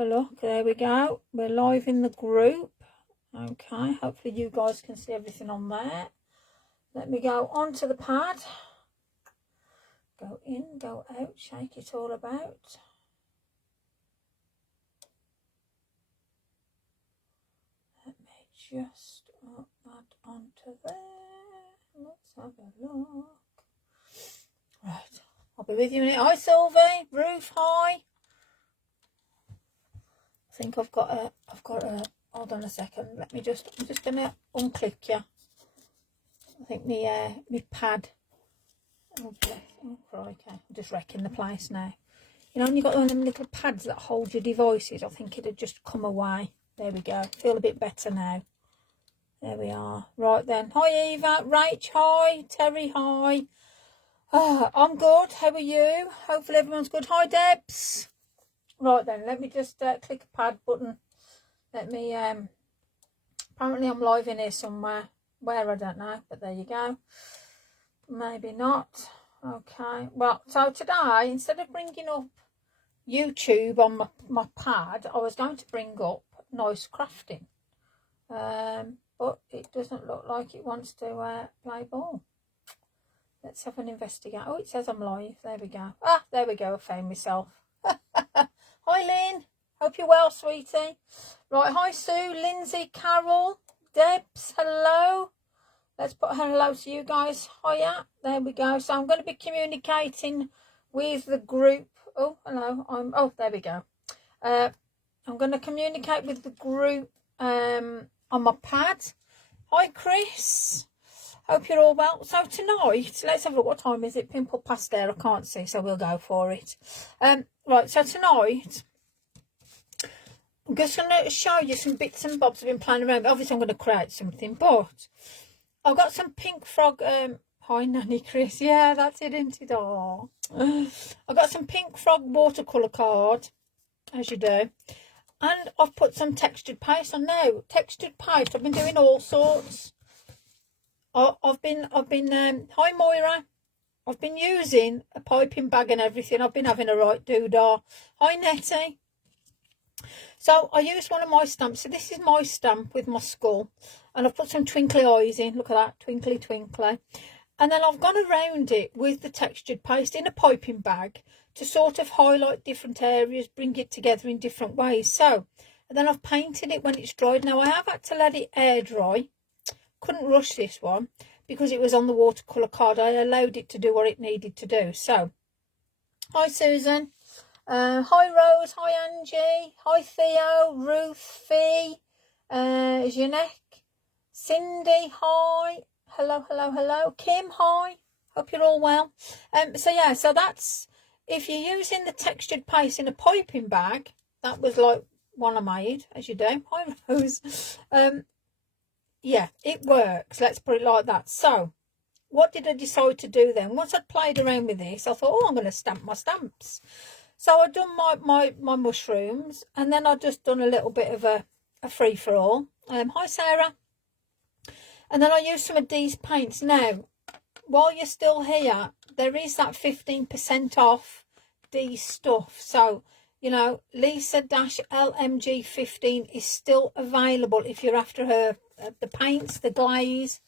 a look. There we go. We're live in the group. Okay, hopefully you guys can see everything on there. Let me go onto the pad. Go in, go out, shake it all about. Let me just put that onto there. Let's have a look. Right, I'll be with you in a minute. Hi Sylvie, Ruth, hi. I think I've got a, hold on a second. I'm just gonna unclick you. I think my pad. Oh, crikey. I'm just wrecking the place now. You know, when you've got one of them little pads that hold your devices, I think it'd just come away. There we go. Feel a bit better now. There we are. Right then. Hi Eva, Rach, hi, Terry, hi. I'm good. How are you? Hopefully everyone's good. Hi Debs. Right then, let me just click a pad button. Let me, apparently I'm live in here somewhere. Where, I don't know, but there you go. Maybe not. Okay, well, so today, instead of bringing up YouTube on my pad, I was going to bring up Nice Crafting. But it doesn't look like it wants to play ball. Let's have an investigate. Oh, it says I'm live. There we go. Ah, there we go. I found myself. Hi, Lynn. Hope you're well, sweetie. Right, hi, Sue, Lindsay, Carol, Debs, hello. Let's put hello to you guys. Hiya. There we go. So I'm going to be communicating with the group. Oh, hello. Oh, there we go. I'm going to communicate with the group on my pad. Hi, Chris. Hope you're all well. So tonight, let's have a look. What time is it? Pimple past there. I can't see, so we'll go for it. Right, so tonight, I'm just going to show you some bits and bobs I've been playing around. Obviously, I'm going to create something, but I've got some pink frog. Hi, Nanny Chris. Yeah, that's it, isn't it? Oh. I've got some pink frog watercolour card, as you do. And I've put some textured paste on now. Textured paste, I've been doing all sorts. I've been, hi Moira. I've been using a piping bag and everything. I've been having a right doodah. Hi Nettie. So I used one of my stamps. So this is my stamp with my skull. And I've put some twinkly eyes in. Look at that. Twinkly, twinkly. And then I've gone around it with the textured paste in a piping bag to sort of highlight different areas, bring it together in different ways. So, and then I've painted it when it's dried. Now I have had to let it air dry. Couldn't rush this one because it was on the watercolour card. I allowed it to do what it needed to do. So, hi Susan. Hi Rose, hi Angie, hi Theo, Ruth, Fee, Jeanette, Cindy, hi, hello, hello, hello, Kim, hi, hope you're all well. So yeah, so that's, if you're using the textured paste in a piping bag, that was like one I made, as you do. Hi Rose. Yeah, it works, let's put it like that. So, what did I decide to do then? Once I'd played around with this, I thought, oh, I'm going to stamp my stamps. So I'd done my mushrooms, and then I'd just done a little bit of a free-for-all. Hi, Sarah. And then I used some of these paints. Now, while you're still here, there is that 15% off these stuff. So, you know, Lisa-LMG15 is still available if you're after her, the paints, the glaze.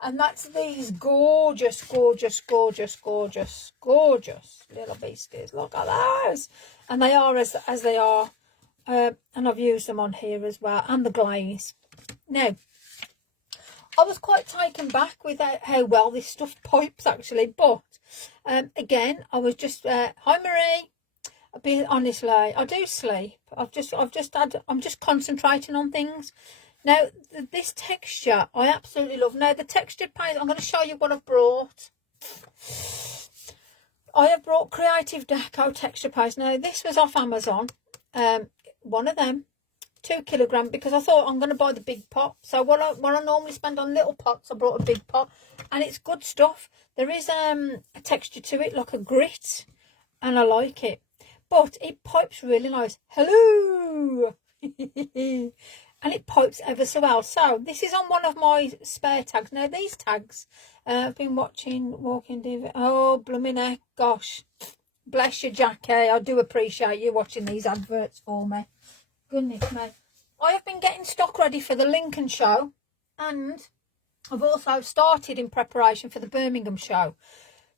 And that's these gorgeous, gorgeous, gorgeous, gorgeous, gorgeous little beasties. Look at those. And they are as they are. And I've used them on here as well. And the glaze. Now, I was quite taken back with how well this stuff pipes, actually. But, again, I was just... hi, Marie. I'll be honestly, I do sleep. I'm just concentrating on things. Now, this texture, I absolutely love. Now, the textured paint, I'm going to show you what I've brought. I have brought Creative Deco texture paste. Now, this was off Amazon. One of them, 2 kilograms, because I thought I'm going to buy the big pot. So what I normally spend on little pots, I brought a big pot. And it's good stuff. There is a texture to it, like a grit. And I like it. But it pipes really nice. Hello! And it pipes ever so well. So this is on one of my spare tags. Now these tags, I've been watching Walking Diva. Oh, blooming heck, gosh. Bless you, Jackie. I do appreciate you watching these adverts for me. Goodness me. I have been getting stock ready for the Lincoln show, and I've also started in preparation for the Birmingham show.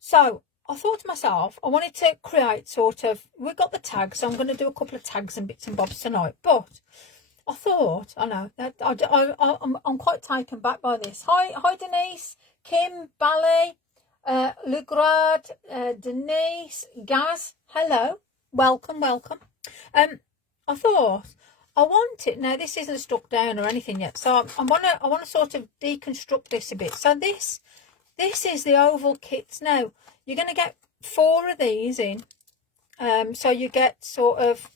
So I thought to myself, I wanted to create sort of, we've got the tags, so I'm going to do a couple of tags and bits and bobs tonight. But I thought, I know, that I'm quite taken back by this. Hi Denise, Kim, Bally, Lugrad, Denise, Gaz, hello, welcome. I thought, I want it, now this isn't stuck down or anything yet, so I want to sort of deconstruct this a bit. So this is the oval kits. Now you're going to get 4 of these in, so you get sort of,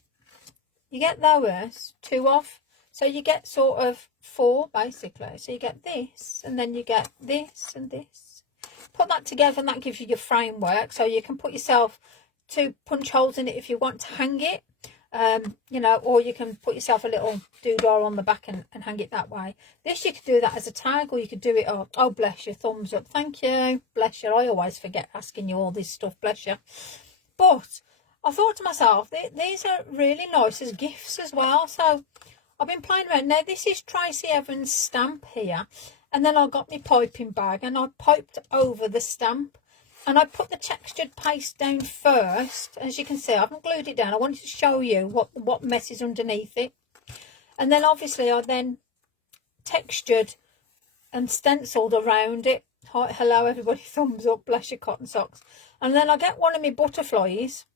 you get those 2 off, so you get sort of 4 basically. So you get this, and then you get this and this. Put that together and that gives you your framework, so you can put yourself 2 punch holes in it if you want to hang it, you know, or you can put yourself a little doodah on the back and hang it that way. This, you could do that as a tag, or you could do it up. Oh, bless you, thumbs up, thank you, bless you. I always forget asking you all this stuff, bless you. But I thought to myself, these are really nice as gifts as well. So I've been playing around. Now this is Tracy Evans' stamp here, and then I got my piping bag and I piped over the stamp, and I put the textured paste down first. As you can see, I haven't glued it down. I wanted to show you what mess is underneath it. And then obviously I then textured and stenciled around it. Hi, hello everybody, thumbs up, bless your cotton socks. And then I get one of my butterflies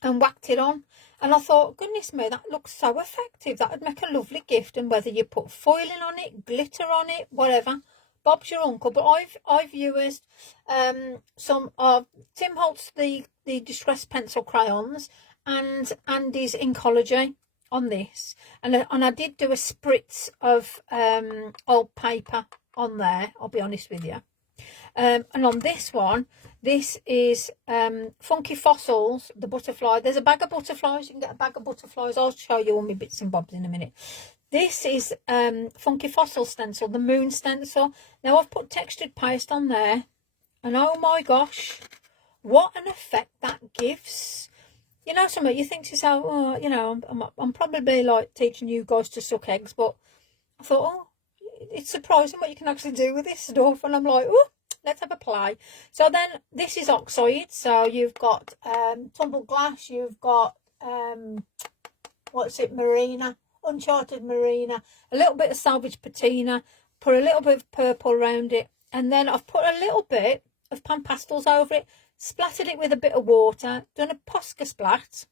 and whacked it on. And I thought, goodness me, that looks so effective. That would make a lovely gift. And whether you put foiling on it, glitter on it, whatever, Bob's your uncle. But I've used some of Tim Holtz, the Distress Pencil crayons, and Andy's Inkology on this. And I did do a spritz of old paper on there, I'll be honest with you. And on this one, this is Funky Fossils, the butterfly. There's a bag of butterflies. You can get a bag of butterflies. I'll show you all my bits and bobs in a minute. This is Funky Fossil stencil, the moon stencil. Now I've put textured paste on there, and oh my gosh, what an effect that gives. You know, something you think to yourself, oh, you know, I'm probably like teaching you guys to suck eggs, but I thought, oh, it's surprising what you can actually do with this stuff. And I'm like, oh, let's have a play. So then this is oxide. So you've got tumbled glass, you've got what's it, Marina, Uncharted Marina, a little bit of salvage patina, put a little bit of purple around it, and then I've put a little bit of pan pastels over it, splattered it with a bit of water, done a Posca splat,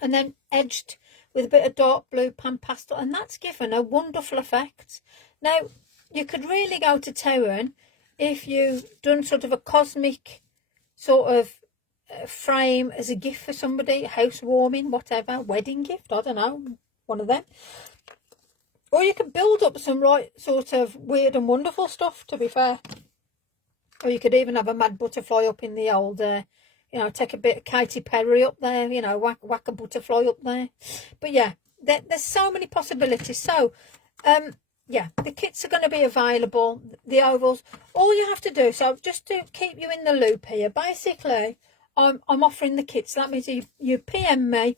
and then edged with a bit of dark blue pan pastel, and that's given a wonderful effect. Now you could really go to town if you've done sort of a cosmic sort of frame as a gift for somebody, housewarming, whatever, wedding gift, I don't know, one of them. Or you could build up some right sort of weird and wonderful stuff, to be fair. Or you could even have a mad butterfly up in the old, you know, take a bit of Katy Perry up there, you know, whack a butterfly up there. But yeah, there's so many possibilities. So, yeah, the kits are going to be available, the ovals. All you have to do, so just to keep you in the loop here, basically, I'm offering the kits. That means you PM me,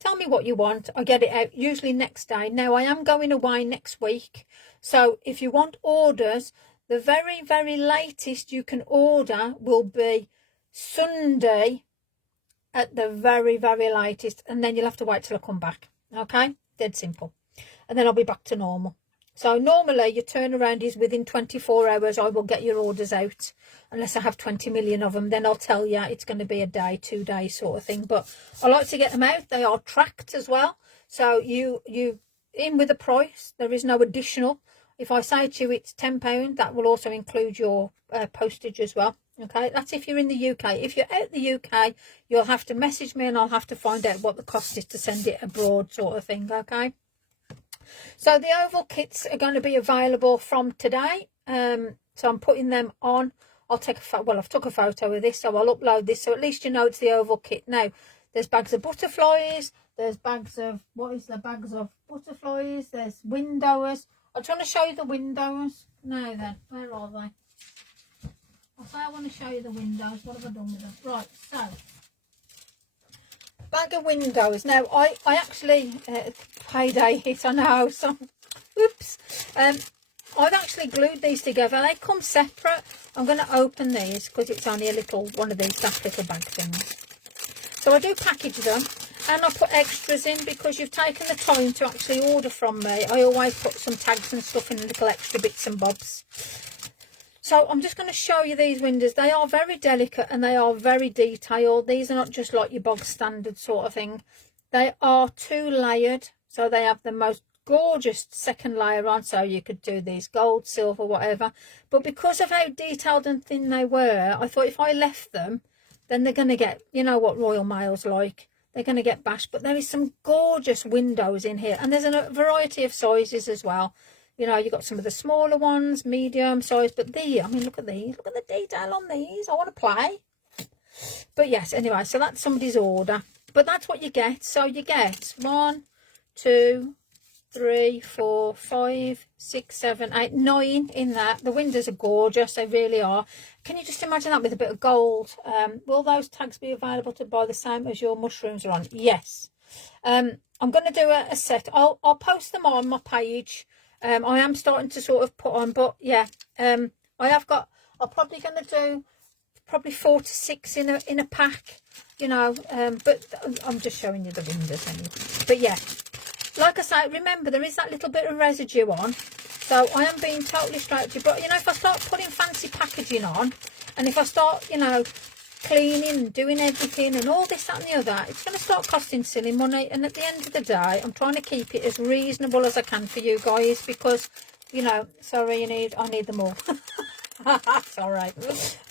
tell me what you want, I get it out usually next day. Now I am going away next week, so if you want orders, the very, very latest you can order will be Sunday at the very, very latest, and then you'll have to wait till I come back. Okay, dead simple. And then I'll be back to normal. So normally your turnaround is within 24 hours. I will get your orders out, unless I have 20 million of them. Then I'll tell you it's going to be a day, 2 days sort of thing. But I like to get them out. They are tracked as well. So you in with the price. There is no additional. If I say to you it's £10, that will also include your postage as well. Okay, that's if you're in the UK. If you're out the UK, you'll have to message me and I'll have to find out what the cost is to send it abroad sort of thing. Okay. So the oval kits are going to be available from today. So I'm putting them on. I'll take a well, I've took a photo of this, so I'll upload this, so at least you know it's the oval kit. Now, there's bags of butterflies. There's bags of, what is the bags of butterflies? There's windows. I just want to show you the windows. Now then, where are they? I say I want to show you the windows. What have I done with them? Right, so bag of windows. Now, I actually, payday hit, I know, so, oops. I've actually glued these together. They come separate. I'm going to open these because it's only a little, one of these daft little bag things. So I do package them, and I put extras in because you've taken the time to actually order from me. I always put some tags and stuff in, little extra bits and bobs. So I'm just going to show you these windows. They are very delicate and they are very detailed. These are not just like your bog standard sort of thing. They are 2 layered. So they have the most gorgeous second layer on. So you could do these gold, silver, whatever. But because of how detailed and thin they were, I thought if I left them, then they're going to get, you know what Royal Mail's like. They're going to get bashed. But there is some gorgeous windows in here. And there's a variety of sizes as well. You know, you've got some of the smaller ones, medium size, but I mean, look at these. Look at the detail on these. I want to play. But yes, anyway, so that's somebody's order. But that's what you get. So you get 1, 2, 3, 4, 5, 6, 7, 8, 9 in that. The windows are gorgeous. They really are. Can you just imagine that with a bit of gold? Will those tags be available to buy the same as your mushrooms are on? Yes. I'm going to do a set. I'll post them on my page. I am starting to sort of put on, but yeah, I'm probably going to do probably 4 to 6 in a pack, you know, but I'm just showing you the windows anyway. But yeah, like I say, remember there is that little bit of residue on, so I am being totally straight to you. But you know, if I start putting fancy packaging on, and if I start, you know, cleaning and doing everything and all this, that and the other, it's going to start costing silly money. And at the end of the day, I'm trying to keep it as reasonable as I can for you guys, because, you know, sorry, I need them all. Sorry.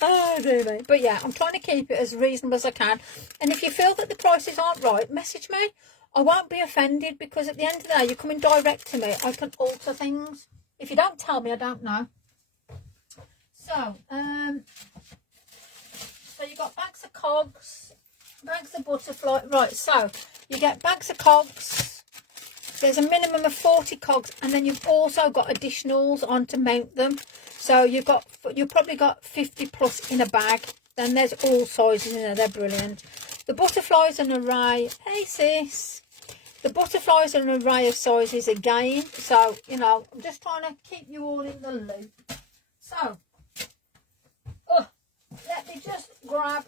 Oh, really. But yeah, I'm trying to keep it as reasonable as I can. And if you feel that the prices aren't right, message me. I won't be offended, because at the end of the day, you're coming direct to me. I can alter things. If you don't tell me, I don't know. So you've got bags of cogs, bags of butterfly. Right, so you get bags of cogs. There's a minimum of 40 cogs, and then you've also got additionals on to mount them. So you've probably got 50 plus in a bag. Then there's all sizes in there. They're brilliant. The butterflies are an array. Hey sis. The butterflies are an array of sizes again. So, you know, I'm just trying to keep you all in the loop. So, let me just grab.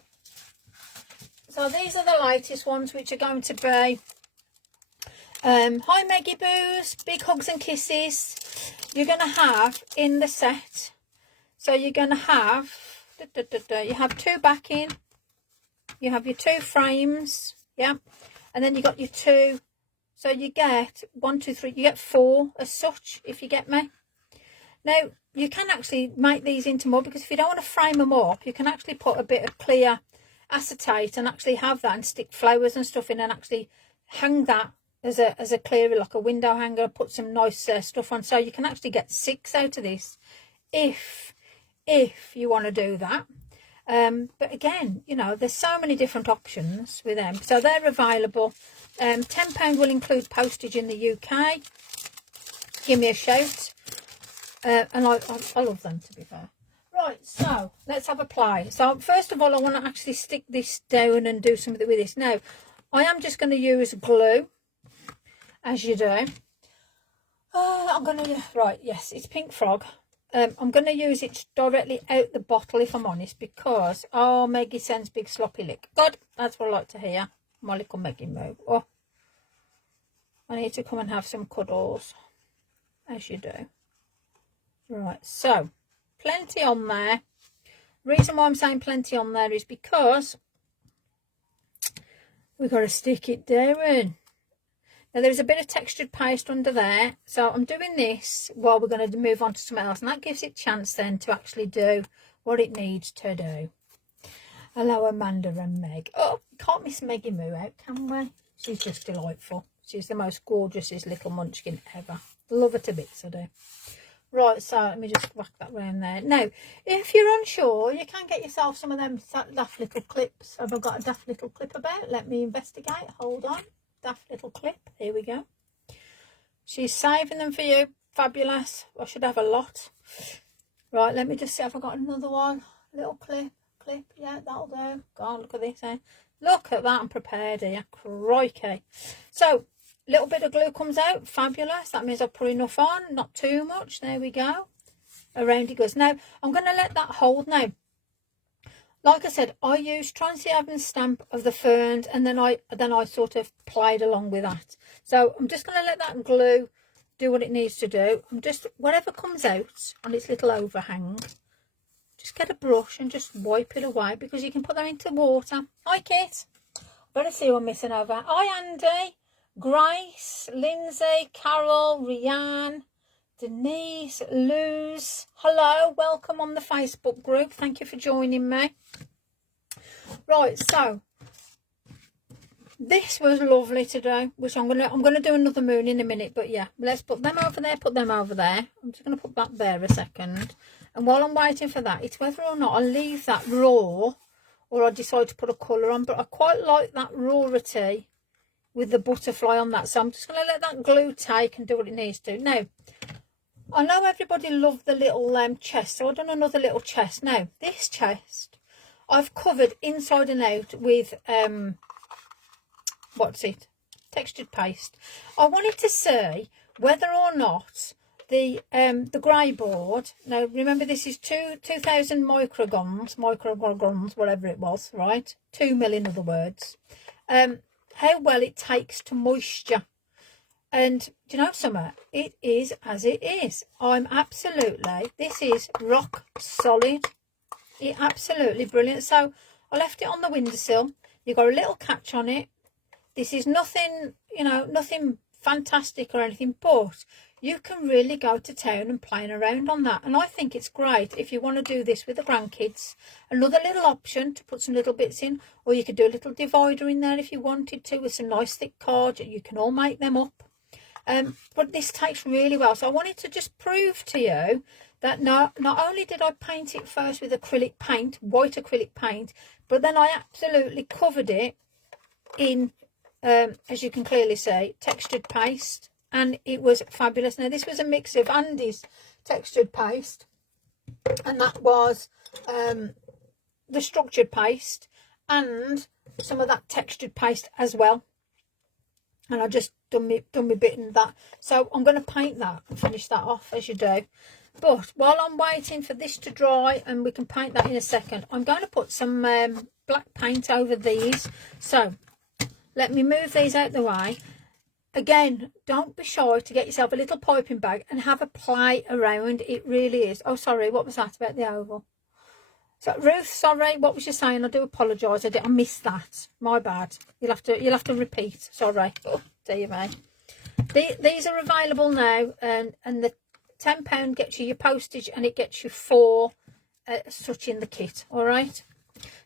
So these are the latest ones, which are going to be hi Maggie Boos, big hugs and kisses. You're going to have in the set, so you're going to have you have 2 backing, you have your 2 frames, yeah, and then you got your 2, so you get 1, 2, 3, you get 4 as such, if you get me. Now, you can actually make these into more, because if you don't want to frame them up, you can actually put a bit of clear acetate and actually have that and stick flowers and stuff in, and actually hang that as a clear, like a window hanger, put some nice stuff on. So you can actually get 6 out of this if you want to do that. But again, you know, there's so many different options with them. So they're available. £10 will include postage in the UK. Give me a shout. And I love them, to be fair. Right, so let's have a play. So first of all, I want to actually stick this down and do something with this. Now, I am just going to use glue, as you do. I'm going to, right, yes, it's Pink Frog. I'm going to use it directly out the bottle, if I'm honest, because, oh, Maggie sends big sloppy lick. God, that's what I like to hear. My little Maggie move. Oh, I need to come and have some cuddles, as you do. Right, so plenty on there. Reason why I'm saying plenty on there is because we've got to stick it down. Now there's a bit of textured paste under there, so I'm doing this while we're going to move on to something else, and that gives it chance then to actually do what it needs to do. Hello Amanda and Meg. Oh, can't miss Maggie Moo out, can we? She's just delightful. She's the most gorgeous little munchkin ever. Love her to bits, I do. Right, so let me just whack that round there. Now, if you're unsure, you can get yourself some of them daft little clips. Have I got a daft little clip about? Let me investigate. Hold on. Daft little clip. Here we go. She's saving them for you. Fabulous. I should have a lot. Right, let me just see if I've got another one. Little clip. Yeah, that'll do. God, look at this. Eh? Look at that, I'm prepared here. Crikey. So, little bit of glue comes out. Fabulous. That means I've put enough on. Not too much. There we go. Around it goes. Now, I'm going to let that hold now. Like I said, I used Transy Evans stamp of the ferns, and then I sort of played along with that. So, I'm just going to let that glue do what it needs to do. I'm just, whatever comes out on its little overhang, just get a brush and just wipe it away, because you can put that into water. Hi, Kit. Better see who I'm missing over. Hi, Andy, Grace, Lindsay, Carol, Rianne, Denise, Luz. Hello, welcome on the Facebook group. Thank you for joining me. Right, so this was lovely today, which I'm gonna do another moon in a minute. But yeah, let's put them over there. Put them over there. I'm just gonna put that there a second. And while I'm waiting for that, it's whether or not I leave that raw or I decide to put a colour on. But I quite like that rawity with the butterfly on that. So I'm just going to let that glue take and do what it needs to. Now, I know everybody loved the little chest, so I've done another little chest. Now, this chest, I've covered inside and out with, what's it? Textured paste. I wanted to see whether or not the grey board, now remember this is 2000 micrograms, whatever it was, right? 2 mil in other words. How well it takes to moisture. And do you know something? It is as it is. This is rock solid. It's absolutely brilliant. So I left it on the windowsill. You've got a little catch on it. This is nothing, you know, nothing fantastic or anything, but you can really go to town and playing around on that. And I think it's great if you want to do this with the grandkids. Another little option to put some little bits in, or you could do a little divider in there if you wanted to with some nice thick cards. You can all make them up. But this takes really well. So I wanted to just prove to you that not only did I paint it first with acrylic paint, white acrylic paint, but then I absolutely covered it in, as you can clearly see, textured paste. And it was fabulous. Now, this was a mix of Andy's textured paste, and that was the structured paste, and some of that textured paste as well. And I just done me bit in that. So I'm going to paint that and finish that off as you do. But while I'm waiting for this to dry, and we can paint that in a second, I'm going to put some black paint over these. So let me move these out the way. Again, don't be shy to get yourself a little piping bag and have a play around. It really is. Oh, sorry, what was that about the oval? So, Ruth, sorry, what was you saying? I do apologise. I missed that. My bad. You'll have to repeat. Sorry. Oh, dear me. These are available now, and the £10 gets you your postage, and it gets you 4 such in the kit. All right.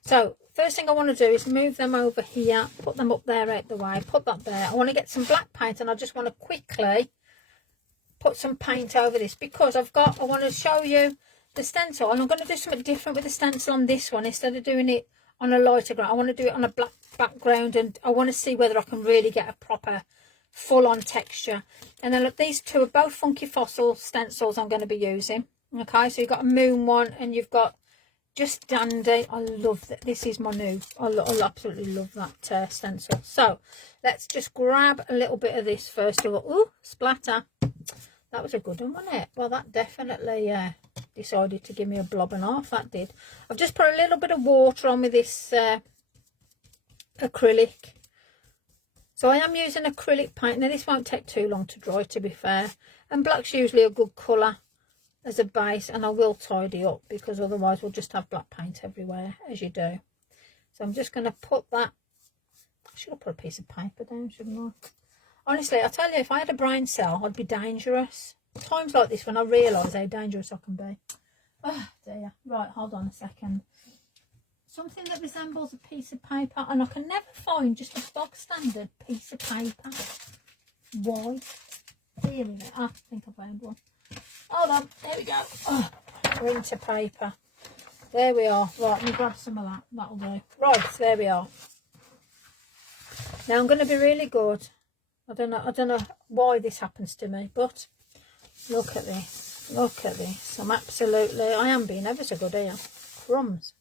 So first thing I want to do is move them over here, put them up there out the way, put that there. I want to get some black paint, and I just want to quickly put some paint over this, because I want to show you the stencil, and I'm going to do something different with the stencil on this one. Instead of doing it on a lighter ground, I want to do it on a black background, and I want to see whether I can really get a proper full-on texture. And then look, these two are both Funky Fossil stencils I'm going to be using. Okay, so you've got a moon one, and you've got Just Dandy. I love that. This is my new. I absolutely love that stencil. So let's just grab a little bit of this first of all. Ooh, splatter. That was a good one, wasn't it? Well, that definitely decided to give me a blob and a half. That did. I've just put a little bit of water on with this acrylic. So I am using acrylic paint. Now, this won't take too long to dry, to be fair. And black's usually a good colour as a base, and I will tidy up, because otherwise we'll just have black paint everywhere, as you do. So I'm just going to put that. I should have put a piece of paper down, shouldn't I? Honestly, I tell you, if I had a brain cell, I'd be dangerous. Times like this when I realise how dangerous I can be. Oh dear. Right, hold on a second. Something that resembles a piece of paper, and I can never find just a bog standard piece of paper. Why? Here we go. I think I found one. Hold on, there we go. Oh, we're into paper. There we are. Right, let me grab some of that. That'll do. Right, there we are. Now I'm going to be really good. I don't know why this happens to me, but look at this. Look at this. I am being ever so good here. Crumbs.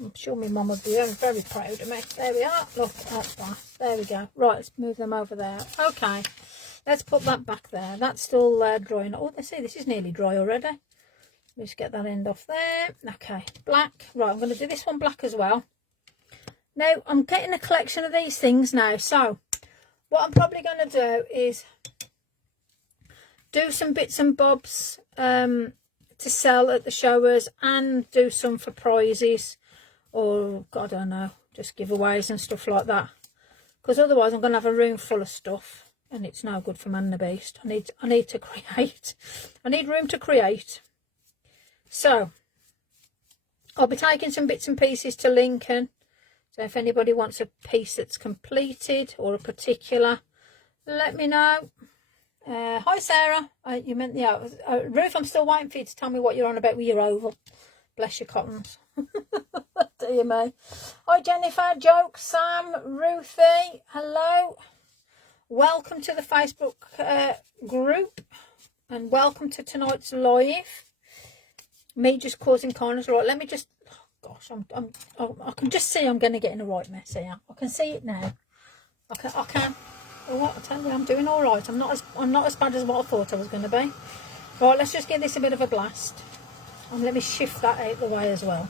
I'm sure my mum would be very proud of me. There we are. Look at that. There we go. Right, let's move them over there. Okay, let's put that back there. That's still drying. Oh, they see this is nearly dry already. Just get that end off there. Okay, black. Right, I'm going to do this one black as well. Now, I'm getting a collection of these things now. So, what I'm probably going to do is do some bits and bobs to sell at the showers and do some for prizes. Or, I don't know, just giveaways and stuff like that. Because otherwise I'm going to have a room full of stuff. And it's no good for Man and the Beast. I need to create. I need room to create. So, I'll be taking some bits and pieces to Lincoln. So if anybody wants a piece that's completed or a particular, let me know. Hi Sarah. You meant the Ruth, I'm still waiting for you to tell me what you're on about with your oval. Bless your cottons. Dear me. Hi Jennifer, Joke, Sam, Ruthie, hello. Welcome to the Facebook group and welcome to tonight's live. Me just causing corners. Right, let me just, oh gosh, I can just see I'm going to get in a right mess here. I can see it now. I can. Oh, I tell you, I'm doing all right. I'm not as bad as what I thought I was going to be. Right, let's just give this a bit of a blast. And let me shift that out the way as well.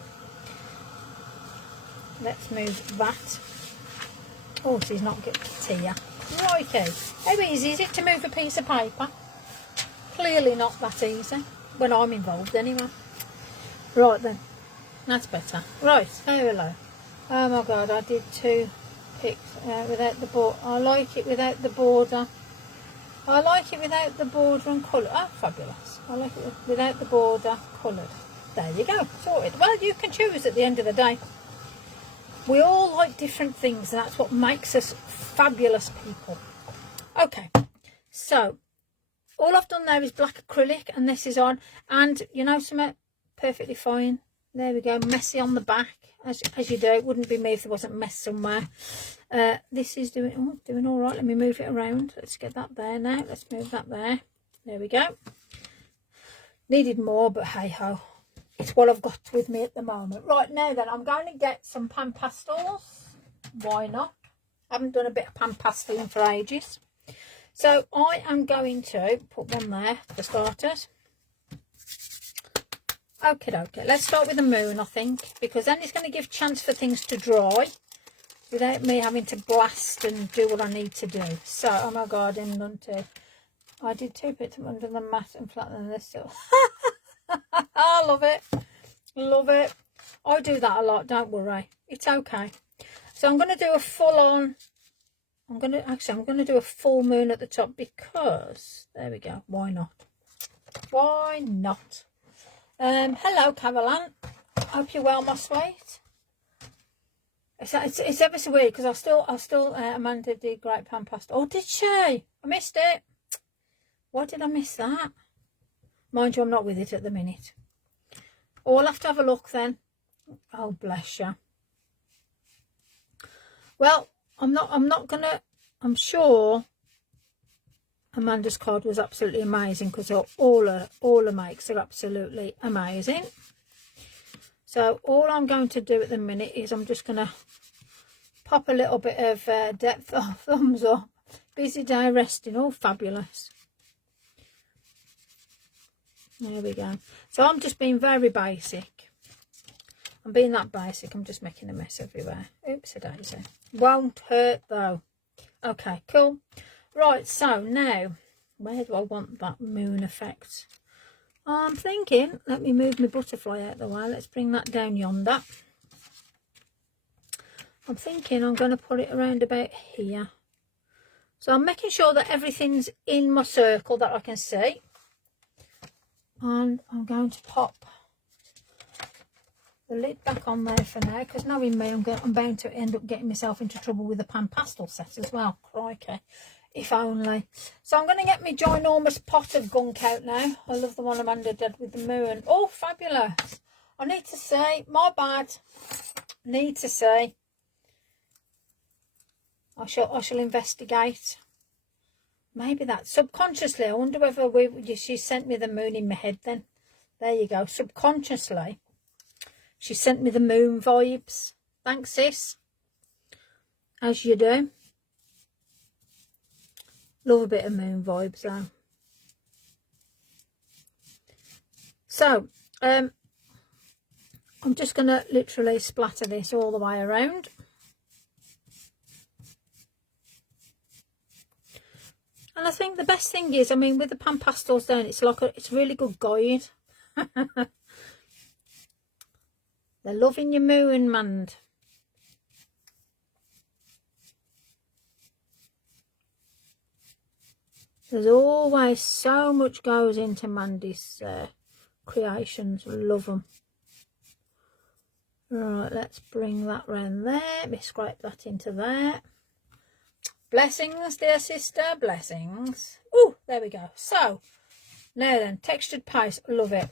Let's move that. Oh, she's not getting to you. Righty. How easy is it to move a piece of paper? Clearly not that easy. When I'm involved anyway. Right then. That's better. Right. Hello. Oh my God, I did 2 pics without the border. I like it without the border. I like it without the border and colour. Oh, fabulous. I like it without the border coloured. There you go. Sorted. Well, you can choose at the end of the day. We all like different things, and that's what makes us fabulous people. Okay. So, all I've done there is black acrylic, and this is on. And, you know something? Perfectly fine. There we go. Messy on the back, as you do. It wouldn't be me if there wasn't mess somewhere. This is doing all right. Let me move it around. Let's get that there now. Let's move that there. There we go. Needed more, but hey ho. It's what I've got with me at the moment. Right, now then, I'm going to get some pan pastels. Why not? I haven't done a bit of pan pasteling for ages. So I am going to put one there for starters. Okay, let's start with the moon, I think, because then it's going to give chance for things to dry without me having to blast and do what I need to do. So, oh my God, in done 2. I did 2 bits under the mat and flatten this still. I love it. Love it. I do that a lot, don't worry. It's okay. So I'm going to do a full on, I'm going to do a full moon at the top because, there we go. Why not? Why not? Hello, Caroline. Hope you're well, my sweet. It's ever so weird because I still Amanda did great pan pasta. Oh, did she? I missed it. Why did I miss that? Mind you, I'm not with it at the minute. Oh, I'll have to have a look then. Oh, bless you. Well, I'm sure Amanda's card was absolutely amazing because all her makes are absolutely amazing. So all I'm going to do at the minute is I'm just going to pop a little bit of depth off, thumbs up. Busy day resting. Oh, fabulous. There we go. So I'm just being very basic. I'm being that basic. I'm just making a mess everywhere. Oops, a daisy. Won't hurt though. Okay, cool. Right, so now, where do I want that moon effect? I'm thinking, let me move my butterfly out the way. Let's bring that down yonder. I'm thinking I'm going to put it around about here. So I'm making sure that everything's in my circle that I can see. And I'm going to pop the lid back on there for now, because knowing me, I'm bound to end up getting myself into trouble with the pan pastel set as well. Crikey, if only. So I'm going to get my ginormous pot of gunk out now. I love the one Amanda did with the moon. Oh, fabulous. I need to say, my bad. Need to say. I shall investigate. Maybe that subconsciously. I wonder whether she sent me the moon in my head then. There you go. Subconsciously, She sent me the moon vibes. Thanks, sis. As you do. Love a bit of moon vibes though. So, I'm just going to literally splatter this all the way around. And I think the best thing is, I mean, with the pan pastels down, it's like it's a really good guide. They're loving your moon, man. There's always so much goes into Mandy's creations. Love them. Right, let's bring that round there. Let me scrape that into there. Blessings, dear sister, blessings. Oh, there we go. So, now then, textured paste, love it.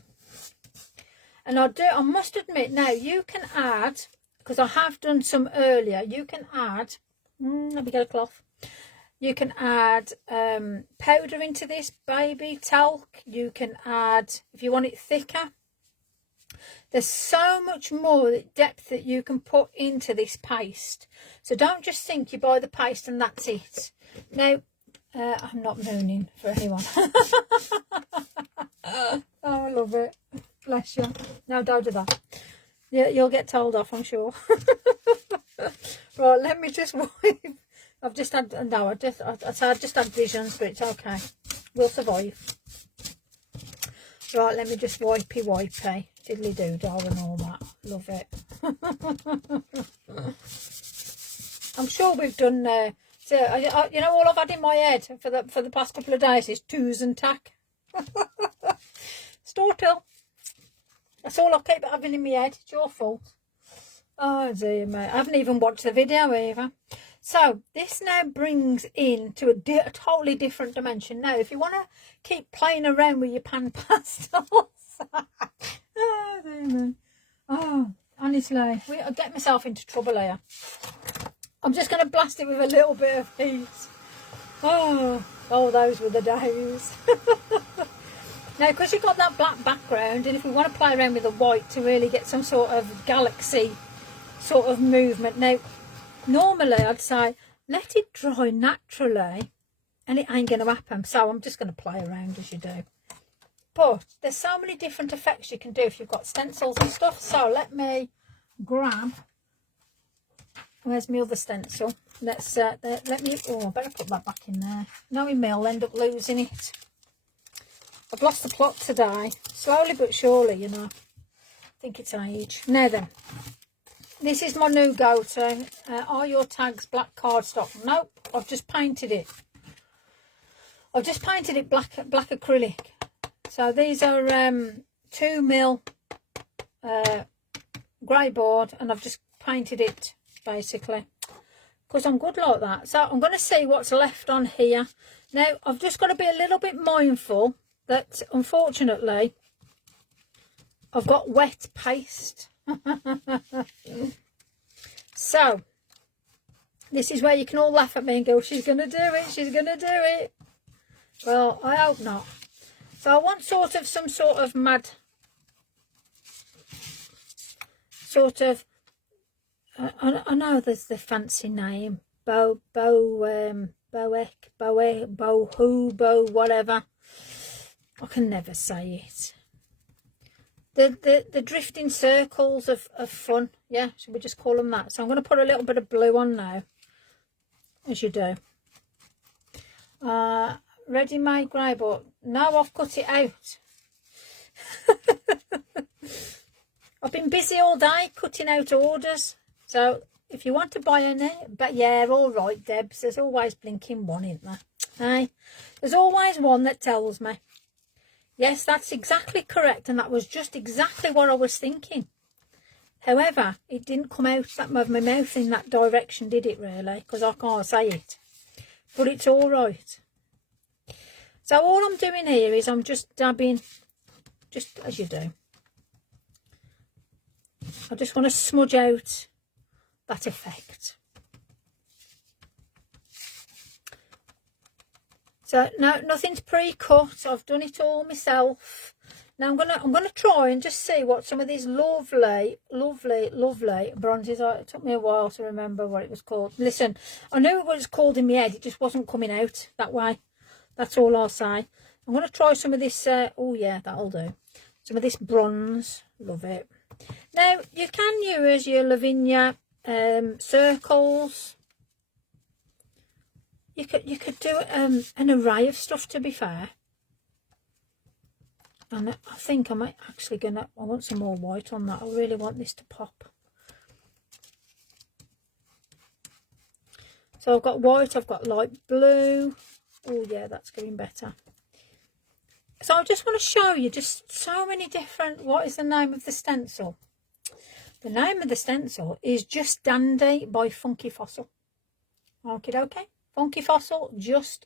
And I must admit, now you can add, because I have done some earlier, you can add, let me get a cloth. You can add powder into this, baby talc. You can add, if you want it thicker. There's so much more depth that you can put into this paste. So don't just think you buy the paste and that's it. Now, I'm not mooning for anyone. Oh, I love it. Bless you. No, don't do that. Yeah, you'll get told off, I'm sure. Right, let me just wipe. I've just had, no, I just had visions, but it's okay. We'll survive. Right, let me just wipey. Diddly doo dah and all that. Love it. I'm sure we've done, so you know, all I've had in my head for the past couple of days is twos and tack. Stortle. That's all I keep having in my head. It's your fault. Oh dear, mate. I haven't even watched the video either. So this now brings in to a totally different dimension. Now, if you want to keep playing around with your pan pastels, oh dear me. Oh, honestly, I get myself into trouble here. I'm just going to blast it with a little bit of heat. Oh, those were the days. Now, because you've got that black background, and if we want to play around with the white to really get some sort of galaxy sort of movement. Now, normally I'd say let it dry naturally and it ain't going to happen. So I'm just going to play around as you do. But there's so many different effects you can do if you've got stencils and stuff. So let me grab, where's my other stencil? Let's let me, I better put that back in there. Knowing me, I'll end up losing it. I've lost the plot today. Slowly but surely, you know. I think it's age. Now then. This is my new go-to. Are your tags black cardstock? Nope, I've just painted it. I've just painted it black acrylic. So these are 2mm grey board, and I've just painted it basically because I'm good like that. So I'm going to see what's left on here. Now I've just got to be a little bit mindful that unfortunately I've got wet paste. So this is where you can all laugh at me and go, she's going to do it, she's going to do it. Well, I hope not. So I want some sort of mad sort of, I know there's the fancy name, boho, whatever. I can never say it. The drifting circles of fun, yeah, should we just call them that? So I'm going to put a little bit of blue on now, as you do. Ready-made grey, but now I've cut it out. I've been busy all day cutting out orders. So if you want to buy any, but yeah, all right, Debs, there's always blinking one, isn't there? Hey, there's always one that tells me. Yes, that's exactly correct, and that was just exactly what I was thinking. However, it didn't come out of my mouth in that direction, did it really? Because I can't say it. But it's all right. So all I'm doing here is I'm just dabbing, just as you do. I just want to smudge out that effect. So no, nothing's pre-cut. I've done it all myself. Now I'm gonna try and just see what some of these lovely bronzes are. It took me a while to remember what it was called. Listen, I knew what it was called in my head, it just wasn't coming out that way. That's all I'll say. I'm gonna try some of this, oh yeah, that'll do. Some of this bronze, love it. Now you can use your Lavinia circles. You could do an array of stuff, to be fair. And I think I might actually I want some more white on that. I really want this to pop. So I've got white, I've got light blue. Oh yeah, that's getting better. So I just want to show you just so many different, what is the name of the stencil? The name of the stencil is Just Dandy by Funky Fossil. Okay. Funky Fossil, Just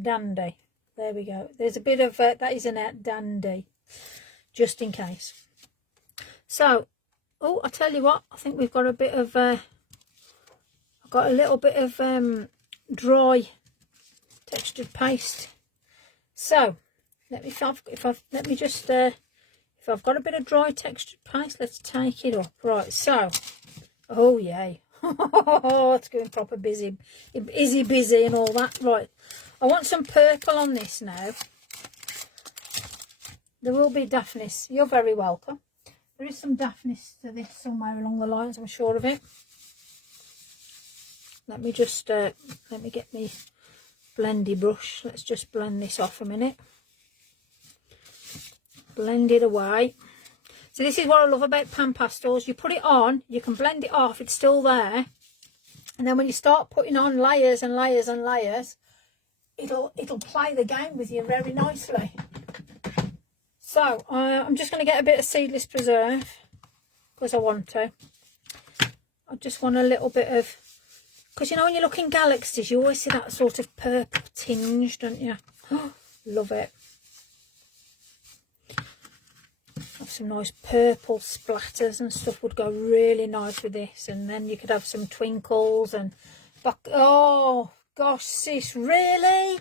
Dandy. There we go. There's a bit of, that is an dandy, just in case. So, oh, I tell you what, I think we've got a bit of, I've got a little bit of dry textured paste. So, if I've got a bit of dry textured paste, let's take it up. Right, so, oh yay. It's going proper busy and all that. Right, I want some purple on this now. There will be Daphnis. You're very welcome. There is some Daphnis to this somewhere along the lines, I'm sure of it. Let me just let me get my blendy brush. Let's just blend this off a minute. Blend it away. So this is what I love about pan pastels. You put it on, you can blend it off, it's still there. And then when you start putting on layers and layers and layers, it'll play the game with you very nicely. So I'm just going to get a bit of seedless preserve because I want to. I just want a little bit of, because you know when you look in galaxies you always see that sort of purple tinge, don't you? Oh, love it. Have some nice purple splatters and stuff would go really nice with this, and then you could have some twinkles and oh gosh sis, really?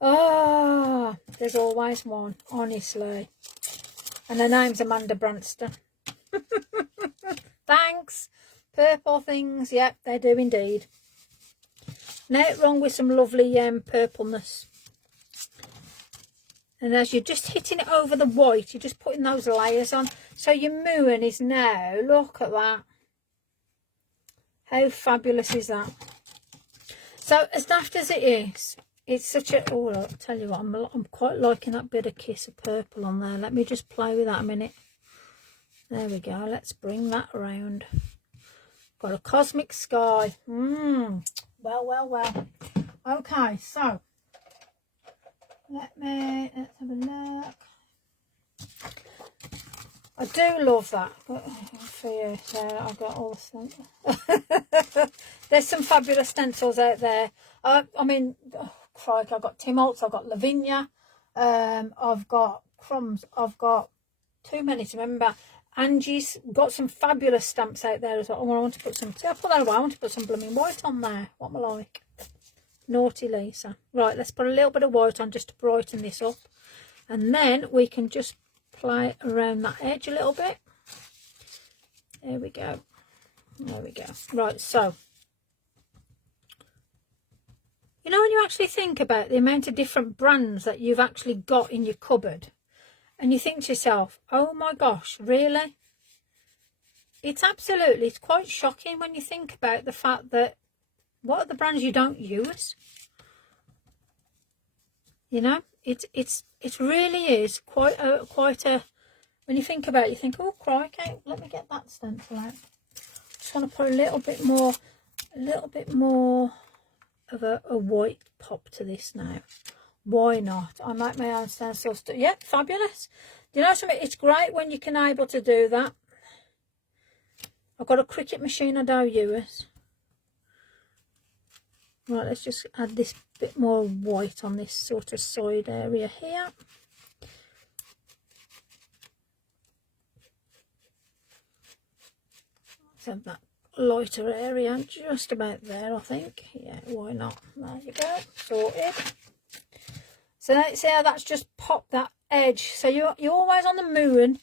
Oh, there's always one, honestly. And her name's Amanda Branston. Thanks. Purple things, yep, they do indeed. Nothing wrong with some lovely purpleness. And as you're just hitting it over the white, you're just putting those layers on. So your moon is now, look at that. How fabulous is that? So as daft as it is, it's such a, oh, I'll tell you what, I'm quite liking that bit of kiss of purple on there. Let me just play with that a minute. There we go. Let's bring that around. Got a cosmic sky. Well. Okay, so let's have a look. I do love that. For you, so I've got all the stencils. There's some fabulous stencils out there. I mean, oh, crikey, I've got Tim Holtz, I've got Lavinia, I've got Crumbs, I've got too many to remember. Angie's got some fabulous stamps out there as well. I want to put some, see, I put that away. I want to put some blooming white on there. What am I like? Naughty Lisa. Right, let's put a little bit of white on just to brighten this up. And then we can just play around that edge a little bit. There we go. There we go. Right, so you know when you actually think about the amount of different brands that you've actually got in your cupboard, and you think to yourself, oh my gosh, really? It's quite shocking when you think about the fact that what are the brands you don't use? You know, it really is quite a when you think about it, you think, oh crikey, let me get that stencil out. Just want to put a little bit more of a white pop to this now. Why not? I make my own stencils too. Yeah, fabulous. You know something? It's great when you can able to do that. I've got a Cricut machine I don't use. Right, let's just add this bit more white on this sort of side area here. Let's have that lighter area just about there, I think. Yeah, why not? There you go, sorted. So let's see how that's just popped that edge. So you're always on the moon.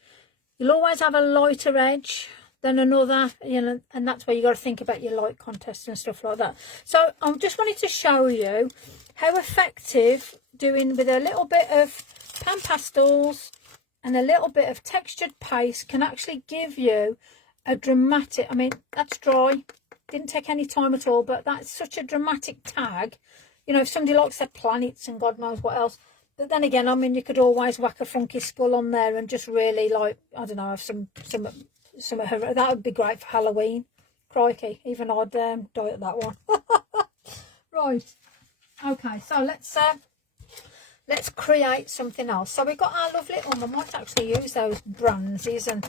You'll always have a lighter edge than another, you know, and that's where you got to think about your light contests and stuff like that. So I just wanted to show you how effective doing with a little bit of pan pastels and a little bit of textured paste can actually give you a dramatic, I mean, that's dry, didn't take any time at all, but that's such a dramatic tag. You know, if somebody likes their planets and God knows what else. But then again, I mean, you could always whack a funky skull on there and just really, like, I don't know, have some that would be great for Halloween. Crikey, even I'd die at that one. Right, okay, so let's create something else. So we've got our lovely, I might actually use those bronzes, and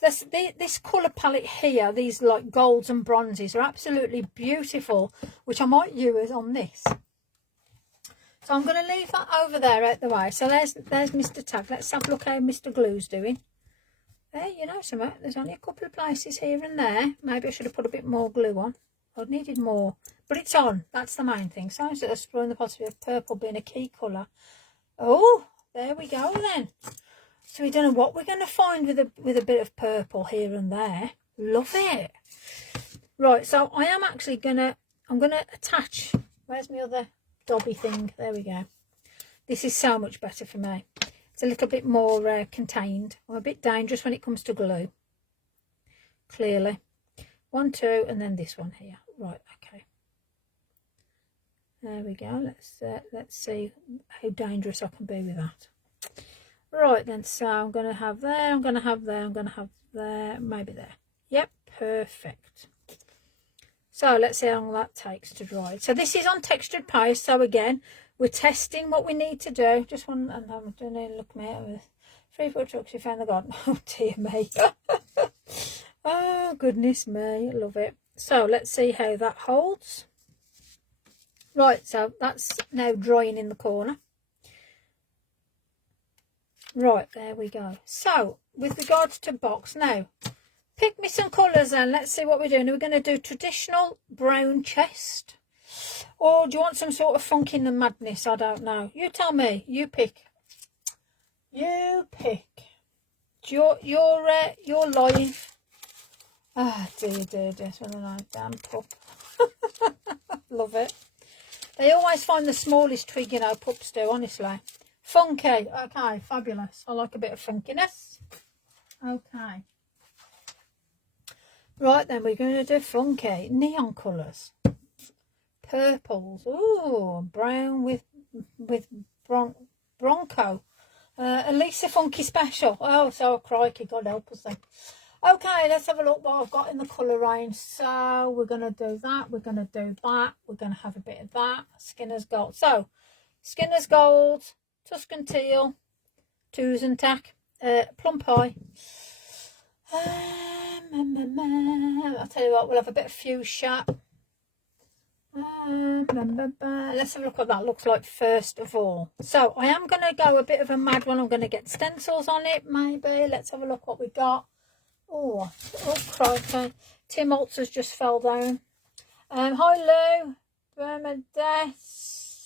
this colour palette here, these like golds and bronzes are absolutely beautiful, which I might use on this. So I'm going to leave that over there out the way. So there's Mr. Tag. Let's have a look how Mr. Glue's doing. There, you know, there's only a couple of places here and there. Maybe I should have put a bit more glue on. I'd needed more, but it's on. That's the main thing. So I'm just throwing the possibility of purple being a key colour. Oh, there we go then. So we don't know what we're going to find with a bit of purple here and there. Love it. Right, so I am actually I'm gonna attach. Where's my other dobby thing? There we go. This is so much better for me. It's a little bit more contained. I'm a bit dangerous when it comes to glue. Clearly. 1, 2, and then this one here. Right, okay. There we go. Let's see how dangerous I can be with that. Right then, so I'm going to have there, I'm going to have there, I'm going to have there, maybe there. Yep, perfect. So let's see how long that takes to dry. So this is on textured paste. So again, we're testing what we need to do. Just one, and I'm doing a look me out with 3-4 trucks. You found the garden. Oh dear me. Oh goodness me, love it. So let's see how that holds. Right, so that's now drying in the corner. Right, there we go. So with regards to box now, pick me some colours then. Let's see what we're doing. We're going to do traditional brown chest, or do you want some sort of funk in the madness? I don't know. You tell me. You pick. You pick. You're lying. Ah, dear. That's one of those damn pup. Love it. They always find the smallest twig, you know, pups do, honestly. Funky. Okay, fabulous. I like a bit of funkiness. Okay. Right then, we're going to do funky neon colours. Purples. Ooh, brown with Bronco. Elisa Funky Special. Oh, so crikey, God help us then. Okay, let's have a look what I've got in the colour range. So we're going to do that. We're going to do that. We're going to have a bit of that. Skinner's Gold. So, Skinner's Gold, Tuscan Teal, Tuesentac, Plum Pie. I'll tell you what, we'll have a bit of fuchsia. Let's have a look what that looks like first of all. So I am going to go a bit of a mad one. I'm going to get stencils on it, maybe. Let's have a look what we got. Oh crikey. Tim Holtz has just fell down. Hi Lou, Bernadette,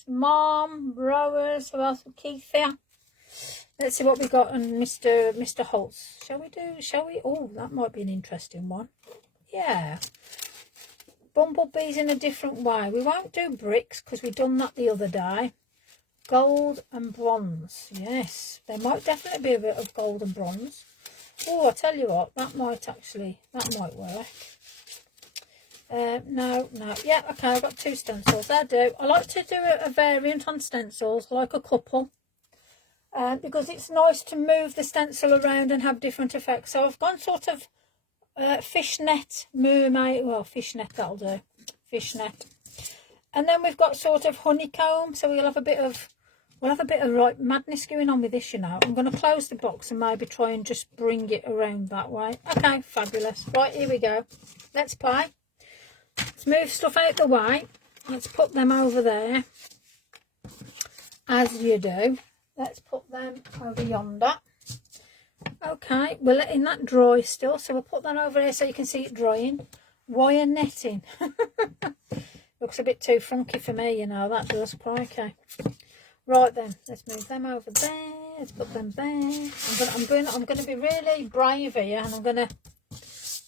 Mom, Rowers, who else? Keith here. Let's see what we got on Mr. Holtz. Shall we? Oh, that might be an interesting one. Yeah. Bumblebees in a different way. We won't do bricks because we've done that the other day. Gold and bronze. Yes. There might definitely be a bit of gold and bronze. Oh, I tell you what, that might work. No. Yeah, okay, I've got 2 stencils. I do. I like to do a variant on stencils, like a couple. Because it's nice to move the stencil around and have different effects. So I've gone sort of fishnet, mermaid, well, fishnet, that'll do. Fishnet. And then we've got sort of honeycomb, so we'll have a bit of like madness going on with this, you know. I'm going to close the box and maybe try and just bring it around that way. Okay, fabulous. Right, here we go. Let's play. Let's move stuff out the way. Let's put them over there, as you do. Let's put them over yonder. Okay, we're letting that dry still, so we'll put that over here so you can see it drying. Wire netting. Looks a bit too funky for me, you know, that does. Okay. Right then, let's move them over there. Let's put them there. I'm gonna be really brave here, and I'm gonna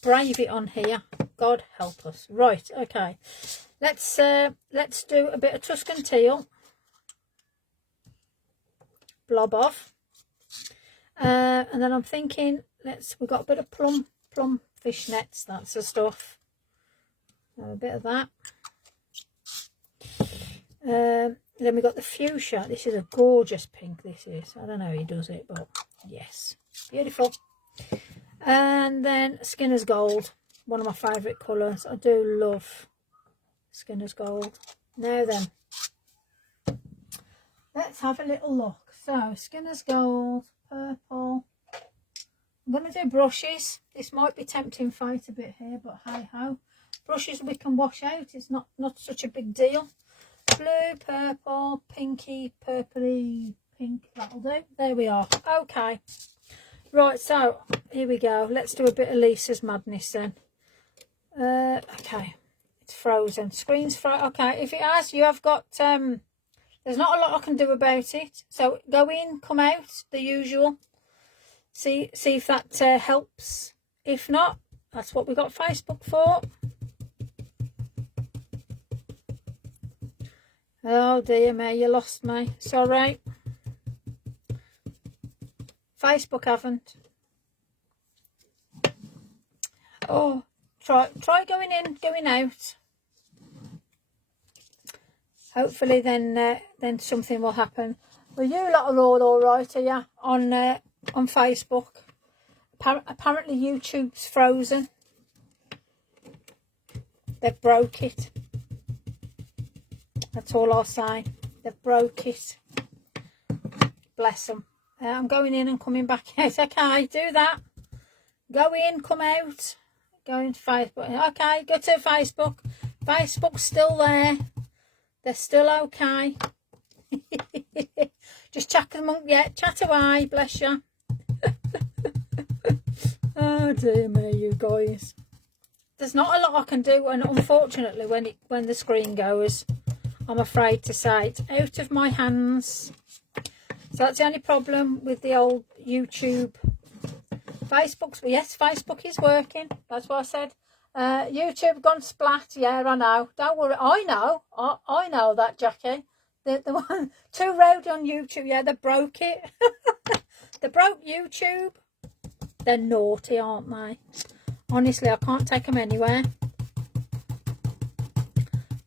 brave it on here. God help us. Right, okay. Let's do a bit of Tuscan teal. Blob off. And then I'm thinking, we've got a bit of plum fishnets, that's the stuff. A bit of that. Then we got the fuchsia. This is a gorgeous pink, this is. I don't know how he does it, but yes, beautiful. And then Skinner's Gold, one of my favourite colours. I do love Skinner's Gold. Now then, let's have a little look. So Skinner's Gold, purple. I'm going to do brushes. This might be tempting fate a bit here, but hey ho. Brushes we can wash out. It's not such a big deal. Blue, purple, pinky, purpley, pink. That'll do. There we are. Okay. Right, so here we go. Let's do a bit of Lisa's Madness then. Okay. It's frozen. Screen's frozen. Okay. If it has, you have got... there's not a lot I can do about it. So go in, come out, the usual. See if that helps. If not, that's what we got Facebook for. Oh dear me, you lost me. Sorry. Facebook haven't. Oh, try going in, going out. Hopefully then something will happen. Well, you lot are all right, are you? On Facebook. Apparently YouTube's frozen. They've broke it. That's all I'll say. They've broke it. Bless them. I'm going in and coming back out. Okay, do that. Go in, come out. Go into Facebook. Okay, go to Facebook. Facebook's still there. They're still okay. Just chat them up. Yeah, chat away. Bless you. Oh dear me, you guys. There's not a lot I can do, and unfortunately, when the screen goes, I'm afraid to say it's out of my hands. So that's the only problem with the old YouTube. Yes, Facebook is working. That's what I said. YouTube gone splat. Yeah, I know. Don't worry. I know. I know that, Jackie. The one, too rowdy on YouTube. Yeah, they broke it. They broke YouTube. They're naughty, aren't they? Honestly, I can't take them anywhere.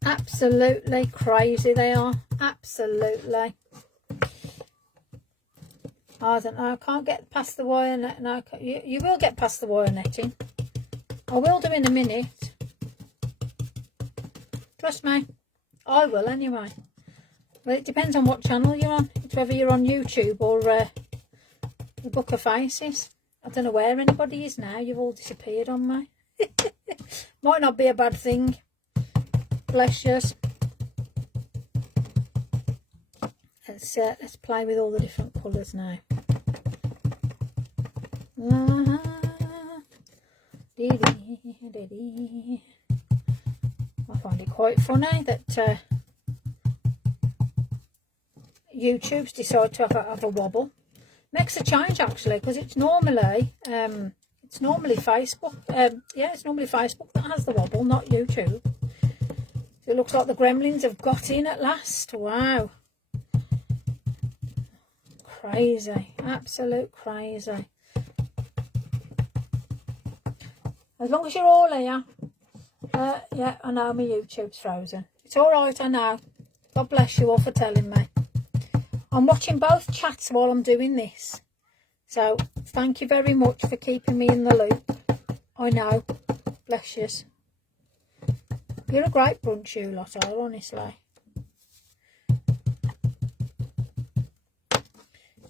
Absolutely crazy they are. Absolutely. I don't know. I can't get past the wire net. No, you will get past the wire netting. I will do in a minute. Trust me. I will anyway. Well, it depends on what channel you're on. It's whether you're on YouTube or the Book of Faces. I don't know where anybody is now. You've all disappeared on me. Might not be a bad thing. Bless you. Let's play with all the different colours now. I find it quite funny that YouTube's decided to have a wobble. Makes a change actually, because it's normally Facebook. It's normally Facebook that has the wobble, not YouTube. So it looks like the gremlins have got in at last. Wow. Crazy. Absolute crazy. As long as you're all here. Yeah, I know my YouTube's frozen. It's alright, I know. God bless you all for telling me. I'm watching both chats while I'm doing this. So, thank you very much for keeping me in the loop. I know. Bless yous. You're a great bunch, you lot are, honestly.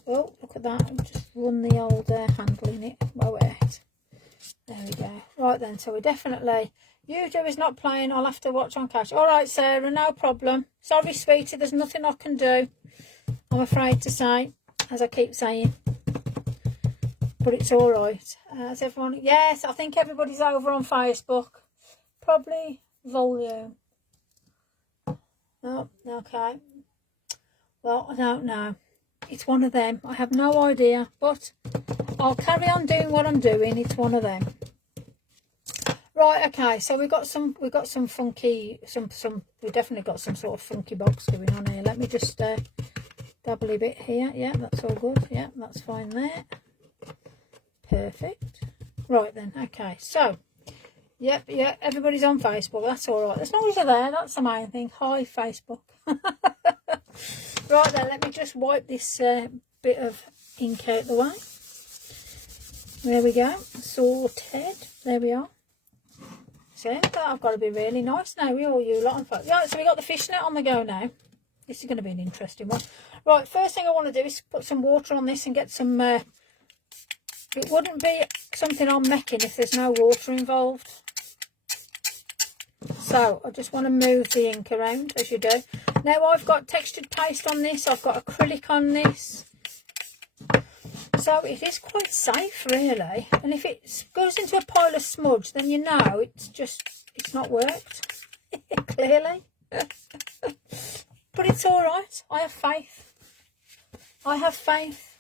Oh, look at that. I've just run the old handle in it. Oh, wait. There we go. Right then, so we're definitely... YouTube is not playing. I'll have to watch on cash. All right, Sarah, no problem. Sorry, sweetie, there's nothing I can do. I'm afraid to say, as I keep saying. But it's all right. Is everyone... Yes, I think everybody's over on Facebook. Probably volume. Oh, okay. Well, I don't know. It's one of them. I have no idea, but I'll carry on doing what I'm doing. It's one of them. Right, okay, so we got some funky, we definitely got some sort of funky box going on here. Let me just double a bit here. Yeah, that's all good. Yeah, that's fine there. Perfect. Right then, okay, so yeah, everybody's on Facebook. That's all right. As long as you're there, that's the main thing. Hi, Facebook. Right then, let me just wipe this bit of ink out the way. There we go. Sorted. There we are. See, I've got to be really nice now. We all you lot on Facebook. Right, so we got the fishnet on the go now. This is going to be an interesting one. Right, first thing I want to do is put some water on this and get some... it wouldn't be something I'm making if there's no water involved. So I just want to move the ink around as you do. Now I've got textured paste on this. I've got acrylic on this. So it is quite safe really. And if it goes into a pile of smudge, then you know it's not worked. Clearly. But it's all right. I have faith. I have faith.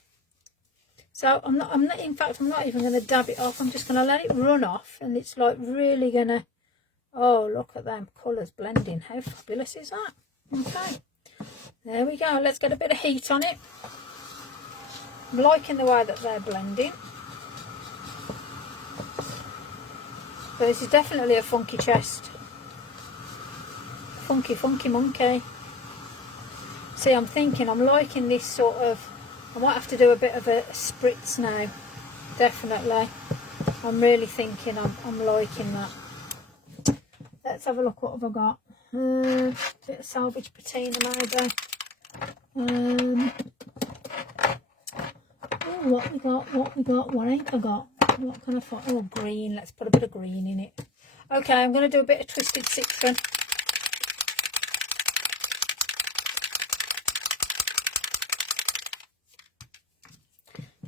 So I'm not in fact I'm not even going to dab it off. I'm just going to let it run off, and it's like really going to... Oh, look at them colours blending. How fabulous is that? Okay. There we go. Let's get a bit of heat on it. I'm liking the way that they're blending. But this is definitely a funky chest. Funky, funky monkey. See, I'm thinking I'm liking this sort of... I might have to do a bit of a spritz now. Definitely. I'm really thinking I'm liking that. Let's have a look. What have I got? Bit of salvage patina maybe. Oh, what we got? What ain't I got? What kind of... Oh, green. Let's put a bit of green in it. Okay, I'm going to do a bit of twisted citron.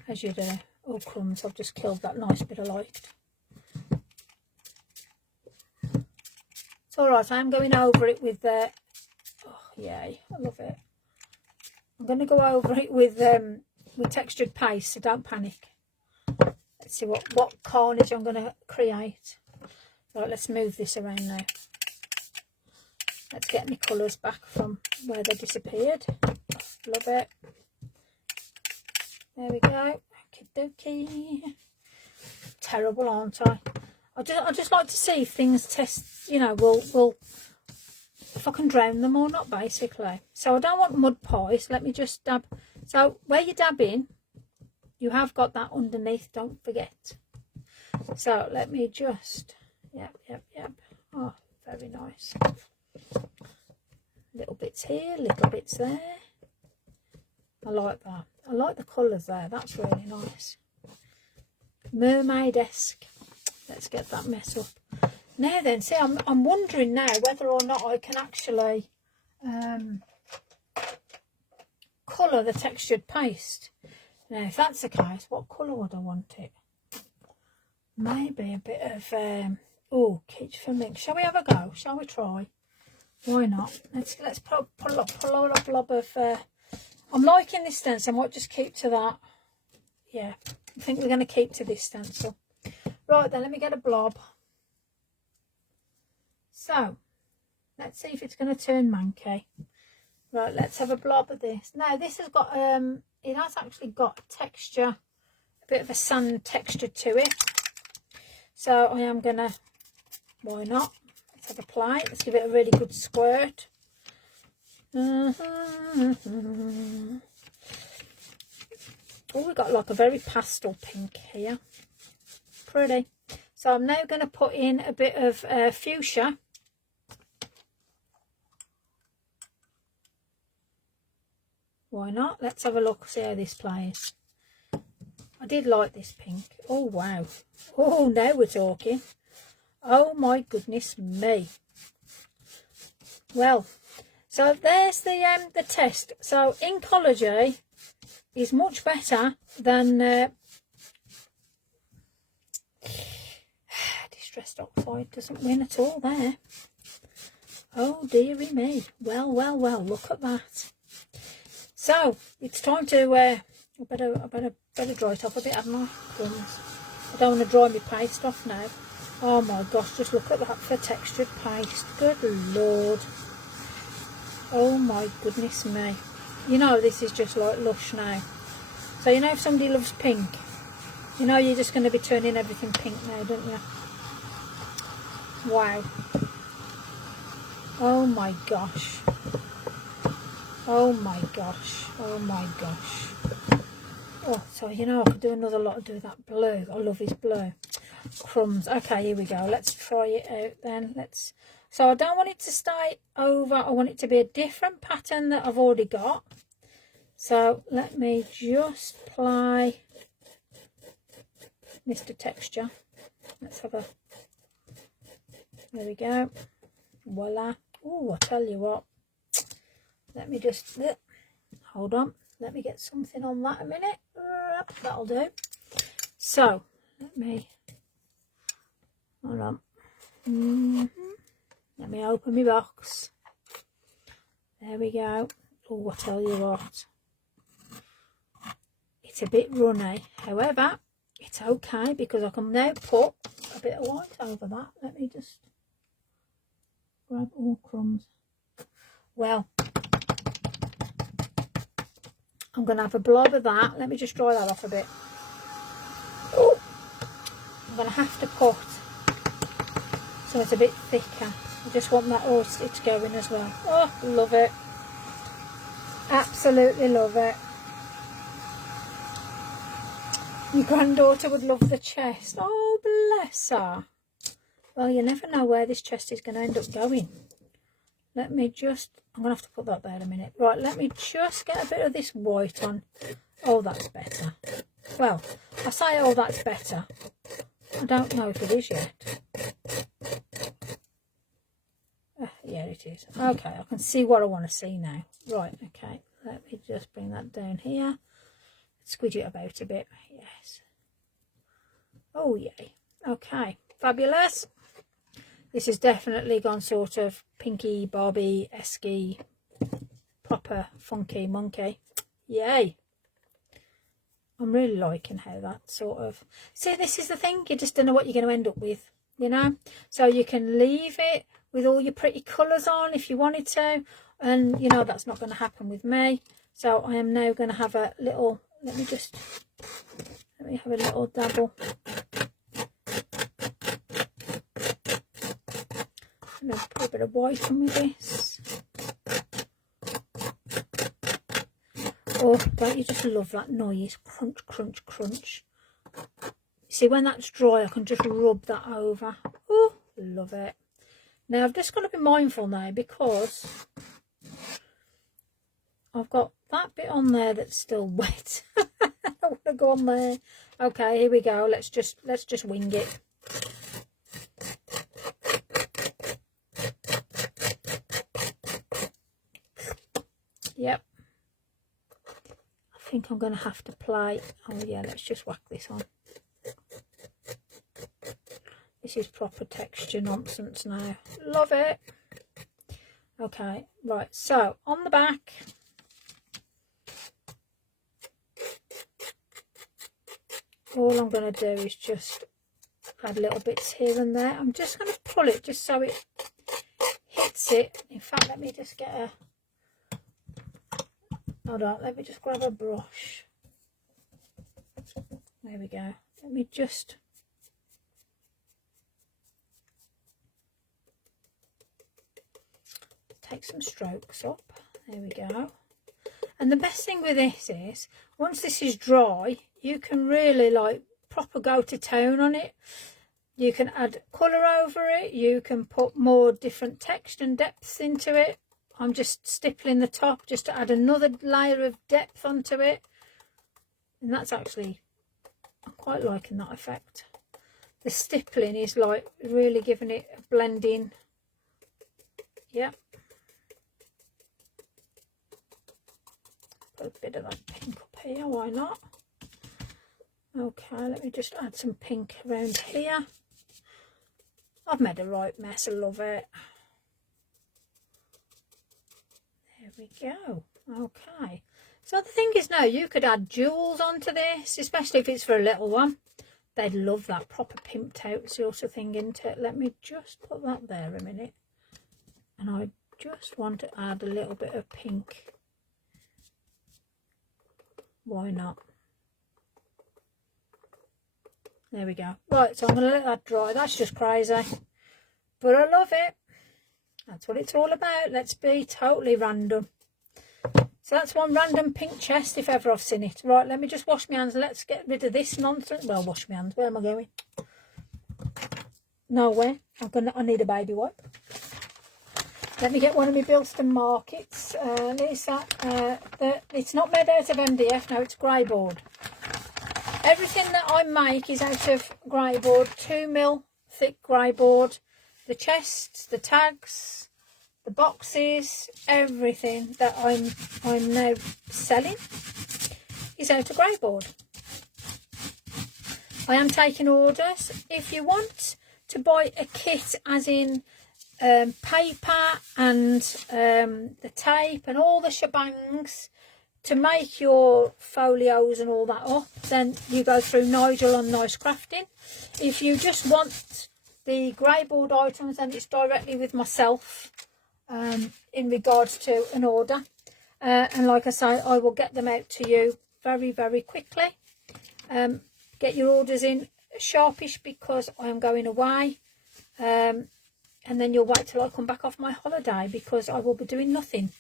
As you do. Oh, crumbs. I've just killed that nice bit of light. It's alright, I'm going over it with oh yay, I love it. I'm going to go over it with textured paste, so don't panic. Let's see what carnage I'm going to create. Right, let's move this around now. Let's get my colours back from where they disappeared. Love it. There we go. Okie dokie. Terrible, aren't I? I just like to see if things test, you know, will if I can drown them or not, basically. So I don't want mud pies. Let me just dab. So where you dab in, you have got that underneath, don't forget. So let me just, yep. Oh, very nice. Little bits here, little bits there. I like that. I like the colours there. That's really nice. Mermaid-esque. Let's get that mess up. Now then, see, I'm wondering now whether or not I can actually colour the textured paste. Now, if that's the case, what colour would I want it? Maybe a bit of, oh, kitsch for mix. Shall we have a go? Shall we try? Why not? Let's pull a blob of, I'm liking this stencil. I might just keep to that. Yeah, I think we're going to keep to this stencil. Right then, let me get a blob. So, let's see if it's going to turn manky. Right, let's have a blob of this. Now, this has got, it has actually got texture, a bit of a sand texture to it. So, I am going to, why not? Let's have a play. Let's give it a really good squirt. Oh, we've got like a very pastel pink here. Pretty. So I'm now going to put in a bit of fuchsia. Why not? Let's have a look, see how this plays. I did like this pink. Oh wow. Oh, now we're talking. Oh my goodness me. Well, so there's the test. So Inkology is much better than Distressed Oxide. Doesn't win at all there. Oh dearie me. Well, look at that. So it's time to I better dry it off a bit, haven't I? Crumbs. I don't want to dry my paste off now. Oh my gosh, just look at that for textured paste. Good lord. Oh my goodness me. You know, this is just like lush now. So you know, if somebody loves pink, you know you're just going to be turning everything pink now, don't you? Wow. Oh my gosh. Oh my gosh. Oh my gosh. Oh, so you know I could do another lot and do that blue. I love his blue. Crumbs. Okay, here we go. Let's try it out then. So I don't want it to stay over. I want it to be a different pattern that I've already got. So let me just apply Mr. Texture. Let's have a, there we go. Voila. Oh, I tell you what. Let me just, hold on. Let me get something on that a minute. That'll do. So, let me, hold on. Let me open my box. There we go. Oh, I tell you what. It's a bit runny. However, it's okay because I can now put a bit of white over that. Let me just grab all crumbs. Well, I'm going to have a blob of that. Let me just dry that off a bit. Oh, I'm going to have to put so it's a bit thicker. I just want that all stitch going as well. Oh, love it. Absolutely love it. Your granddaughter would love the chest. Oh, bless her. Well, you never know where this chest is going to end up going. Let me just, I'm going to have to put that there in a minute. Right, let me just get a bit of this white on. Oh, that's better. Well, I say, oh, that's better. I don't know if it is yet. Yeah, it is. Okay, I can see what I want to see now. Right, okay. Let me just bring that down here. Squidge it about a bit. Yes. Oh, yay. Okay, fabulous. This has definitely gone sort of pinky, Barbie-esque, proper funky monkey. Yay. I'm really liking how that sort of... See, this is the thing. You just don't know what you're going to end up with, you know? So you can leave it with all your pretty colours on if you wanted to. And, you know, that's not going to happen with me. So I am now going to have a little... Let me have a little dabble. I'm going to put a bit of white on with this. Oh, don't you just love that noise? Crunch, crunch, crunch. See, when that's dry, I can just rub that over. Oh, love it. Now, I've just got to be mindful now because I've got that bit on there that's still wet. I don't want to go on there. Okay, here we go. Let's just wing it. Yep. I think I'm going to have to play. Oh yeah, let's just whack this on. This is proper texture nonsense now. Love it. Okay, right. So on the back, all I'm going to do is just add little bits here and there. I'm just going to pull it just so it hits it. In fact, let me just get a... Hold on, let me just grab a brush. There we go. Let me just... take some strokes up. There we go. And the best thing with this is, once this is dry, you can really like proper go to town on it. You can add colour over it. You can put more different texture and depths into it. I'm just stippling the top just to add another layer of depth onto it. And that's actually, I'm quite liking that effect. The stippling is like really giving it a blending. Yeah. Put a bit of that pink up here, why not? Okay, let me just add some pink around here. I've made a right mess, I love it. There we go. Okay, So the thing is now, you could add jewels onto this, especially if it's for a little one. They'd love that, proper pimped out sort of thing into it. Let me just put that there a minute. And I just want to add a little bit of pink. Why not? There we go. Right, so I'm going to let that dry. That's just crazy. But I love it. That's what it's all about. Let's be totally random. So that's one random pink chest if ever I've seen it. Right, let me just wash my hands. Let's get rid of this nonsense. Well, wash my hands. Where am I going? Nowhere. I need a baby wipe. Let me get one of my Bilston Markets. It's not made out of MDF. No, it's grey board. Everything that I make is out of grey board. 2mm thick grey board. The chests, the tags, the boxes, everything that I'm now selling is out of grey board. I am taking orders. If you want to buy a kit, as in paper and the tape and all the shebangs to make your folios and all that up, then you go through Nigel on Nice Crafting. If you just want the grey board items, then it's directly with myself. In regards to an order, and like I say, I will get them out to you very, very quickly. Get your orders in sharpish because I am going away, and then you'll wait till I come back off my holiday, because I will be doing nothing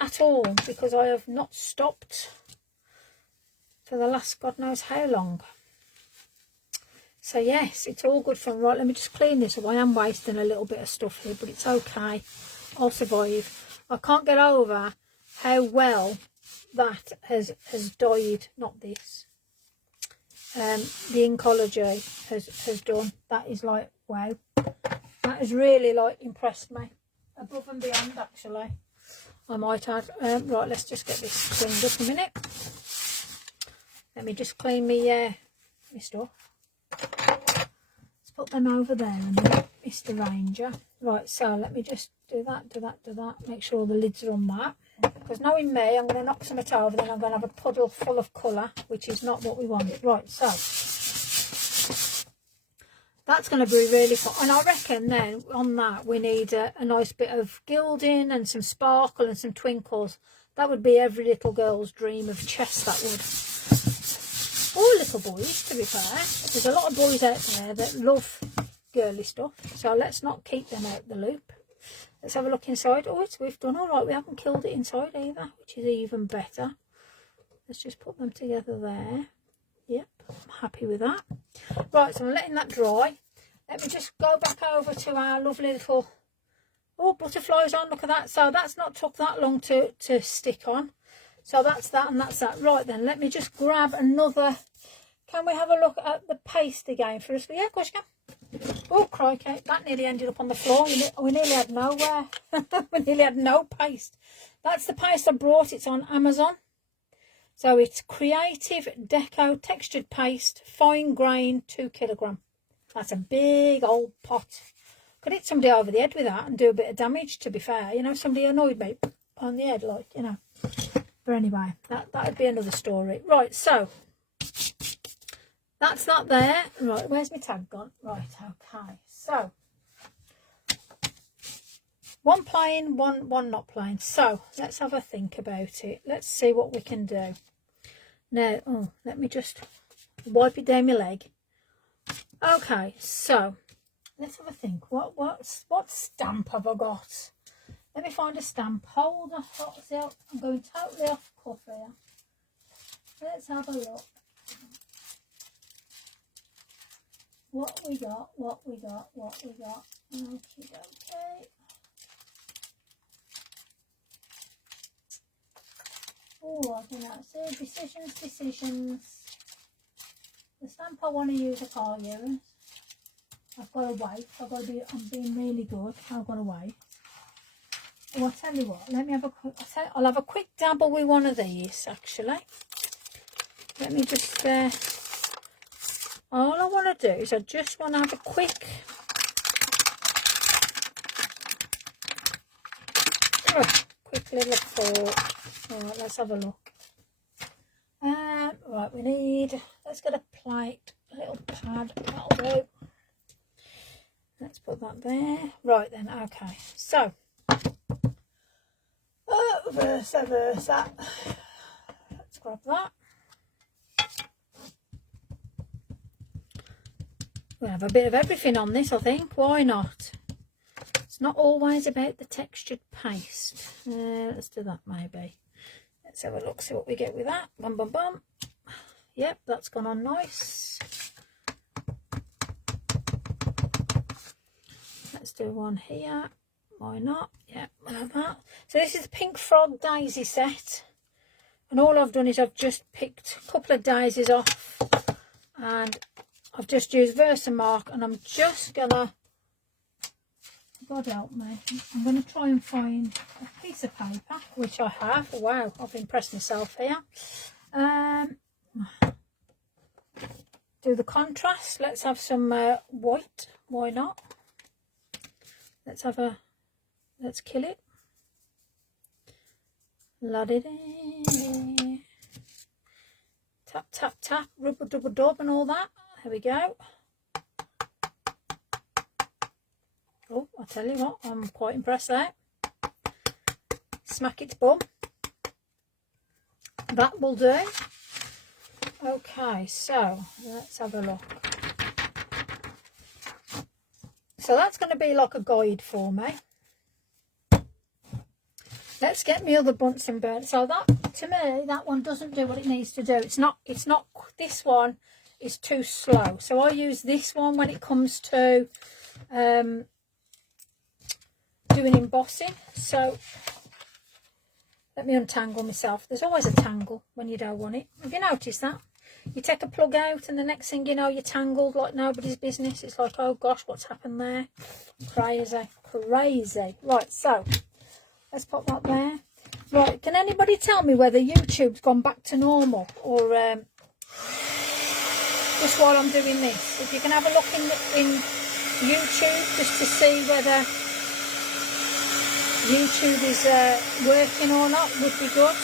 at all, because I have not stopped for the last God knows how long. So yes, it's all good fun. Right, let me just clean this up. I am wasting a little bit of stuff here, but it's okay. I'll survive. I can't get over how well that has dyed. Not this. The Inkology has done. That is like, wow. That has really like impressed me. Above and beyond, actually. I might add. Right, let's just get this cleaned up a minute. Let me just clean my stuff. Let's put them over there a minute, Mr. Ranger. Right, so let me just do that. Make sure all the lids are on that. Because knowing me, I'm going to knock something over, then I'm going to have a puddle full of colour, which is not what we want. Right, so that's going to be really fun. And I reckon then on that we need a nice bit of gilding and some sparkle and some twinkles. That would be every little girl's dream of chest, that would. Or little boys, to be fair. There's a lot of boys out there that love girly stuff, so let's not keep them out the loop. Let's have a look inside. Oh, we've done all right. We haven't killed it inside either, which is even better. Let's just put them together there. Yep, I'm happy with that. Right, so I'm letting that dry. Let me just go back over to our lovely little, oh, butterflies on. Look at that. So that's not took that long to stick on. So that's that and that's that. Right then, let me just grab another. Can we have a look at the paste again for us? Yeah, of course you can. Oh, crikey, that nearly ended up on the floor. We nearly had nowhere. We nearly had no paste. That's the paste I brought. It's on Amazon. So it's Creative Deco Textured Paste, Fine Grain, 2 kilogram. That's a big old pot. Could hit somebody over the head with that and do a bit of damage, to be fair. You know, somebody annoyed me on the head, like, you know. But anyway, that would be another story. Right, so that's that there. Right, where's my tag gone? Right, okay. So one plain, one not plain. So let's have a think about it. Let's see what we can do. Now, oh, let me just wipe it down my leg. Okay, so let's have a think. What stamp have I got? Let me find a stamp. Hold on. I'm going totally off cuff here. Let's have a look. What we got. Okay. Oh, I think that's it. Decisions. The stamp I want to use, I can't use. I've got to wait. I'm being really good. I've got to wait. Oh, I'll tell you what, let me have a quick, I'll have a quick dabble with one of these, actually. Let me just, all I want to do is I just want to have a quick little thought. Alright, let's have a look. Right, we need, let's get a plate, a little pad, that'll do. Let's put that there. Right then, okay. So, versa. Let's grab that. We'll have a bit of everything on this, I think. Why not? It's not always about the textured paste. Let's do that maybe. Let's have a look, see what we get with that. Bum, bum, bum. Yep, that's gone on nice. Let's do one here. Why not? Yep, we'll have that. So this is the Pink Frog Daisy set. And all I've done is I've just picked a couple of daisies off. And I've just used Versamark. And I'm just going to, God help me, I'm going to try and find a piece of paper, which I have. Wow, I've impressed myself here. Do the contrast. Let's have some white. Why not? Let's kill it. La-di-di. Tap, tap, tap, rubber dubber dub and all that. There we go. Oh, I tell you what, I'm quite impressed there. Smack its bum. That will do. Okay, so let's have a look. So that's going to be like a guide for me. Let's get my other Bunsen burner. So that, to me, that one doesn't do what it needs to do. It's not, this one is too slow. So I use this one when it comes to doing embossing. So let me untangle myself. There's always a tangle when you don't want it. Have you noticed that? You take a plug out and the next thing you know, you're tangled like nobody's business. It's like, oh gosh, what's happened there? Crazy, crazy. Right, so let's pop that there. Right, can anybody tell me whether YouTube's gone back to normal or just while I'm doing this? If you can have a look in YouTube just to see whether YouTube is working or not, would be good.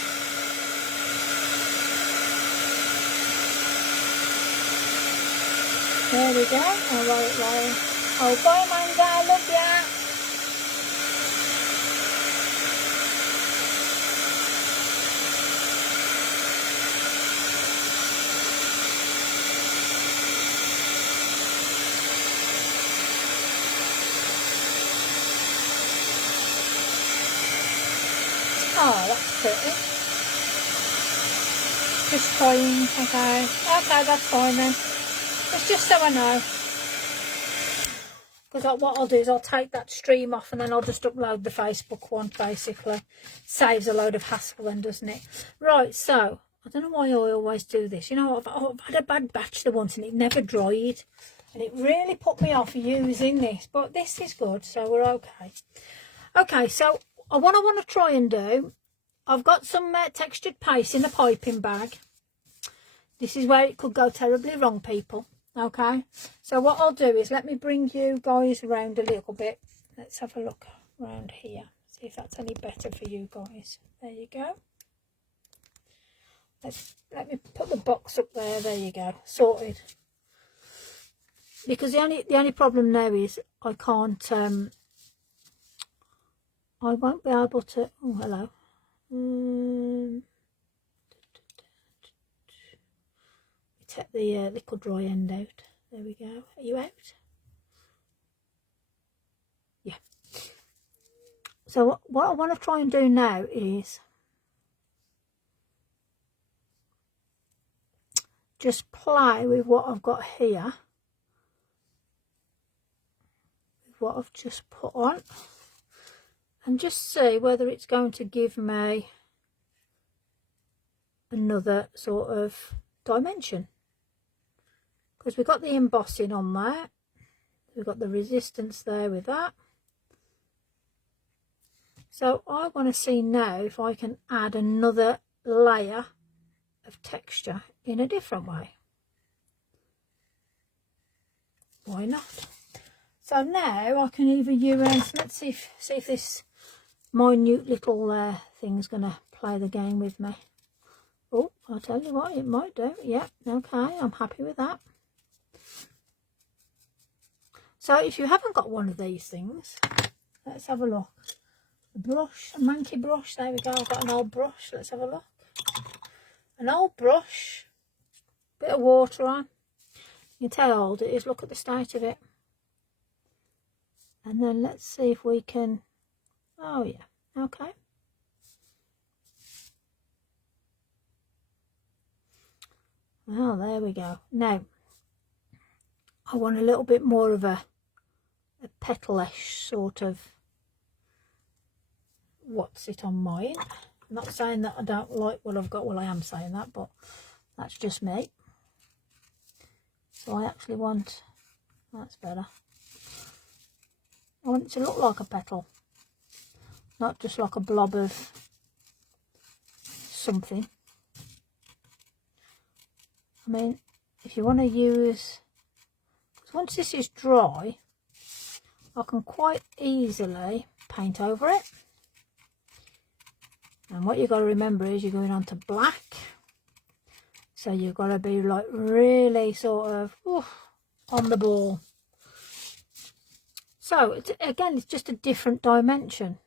There we go. All right. Oh, bye, Amanda. I love ya. Oh, that's pretty. Just trying. Okay. Okay, that's fine then. It's just so I know, because what I'll do is I'll take that stream off and then I'll just upload the Facebook one, basically. Saves a load of hassle then, doesn't it? Right, so I don't know why I always do this. You know, I've had a bad batch the once and it never dried, and it really put me off using this, but this is good, so we're okay. Okay, so what I want to try and do, I've got some textured paste in a piping bag. This is where it could go terribly wrong, people. Okay, so what I'll do is let me bring you guys around a little bit. Let's have a look around here, see if that's any better for you guys. There you go. Let me put the box up there. There you go, sorted. Because the only problem now is I can't I won't be able to. Oh, hello. Take the liquid dry end out. There we go. Are you out? Yeah. So what I want to try and do now is just play with what I've got here, with what I've just put on, and just see whether it's going to give me another sort of dimension. Because we've got the embossing on there, we've got the resistance there with that. So I want to see now if I can add another layer of texture in a different way. Why not? So now I can either use, let's see if this minute little thing's going to play the game with me. Oh, I'll tell you what, it might do. Yeah, okay, I'm happy with that. So if you haven't got one of these things, let's have a look. A brush, a monkey brush, there we go. I've got an old brush, let's have a look. An old brush, bit of water on. You can tell how old it is, look at the state of it. And then let's see if we can, oh yeah, okay. Well, there we go. Now, I want a little bit more of a petalish sort of, what's it on mine. I'm not saying that I don't like what I've got, well I am saying that, but that's just me. So I actually want, that's better. I want it to look like a petal, not just like a blob of something. I mean, if you want to use, because once this is dry, I can quite easily paint over it. And what you've got to remember is you're going on to black. So you've got to be like really sort of on the ball. So again, it's just a different dimension.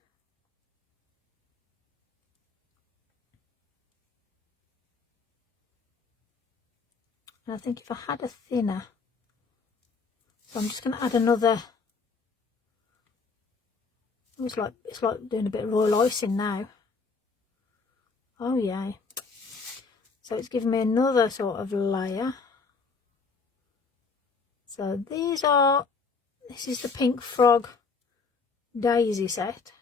And I think if I had a thinner, so I'm just going to add another. It's like doing a bit of royal icing now. Oh yeah. So it's giving me another sort of layer. So this is the Pink Frog daisy set.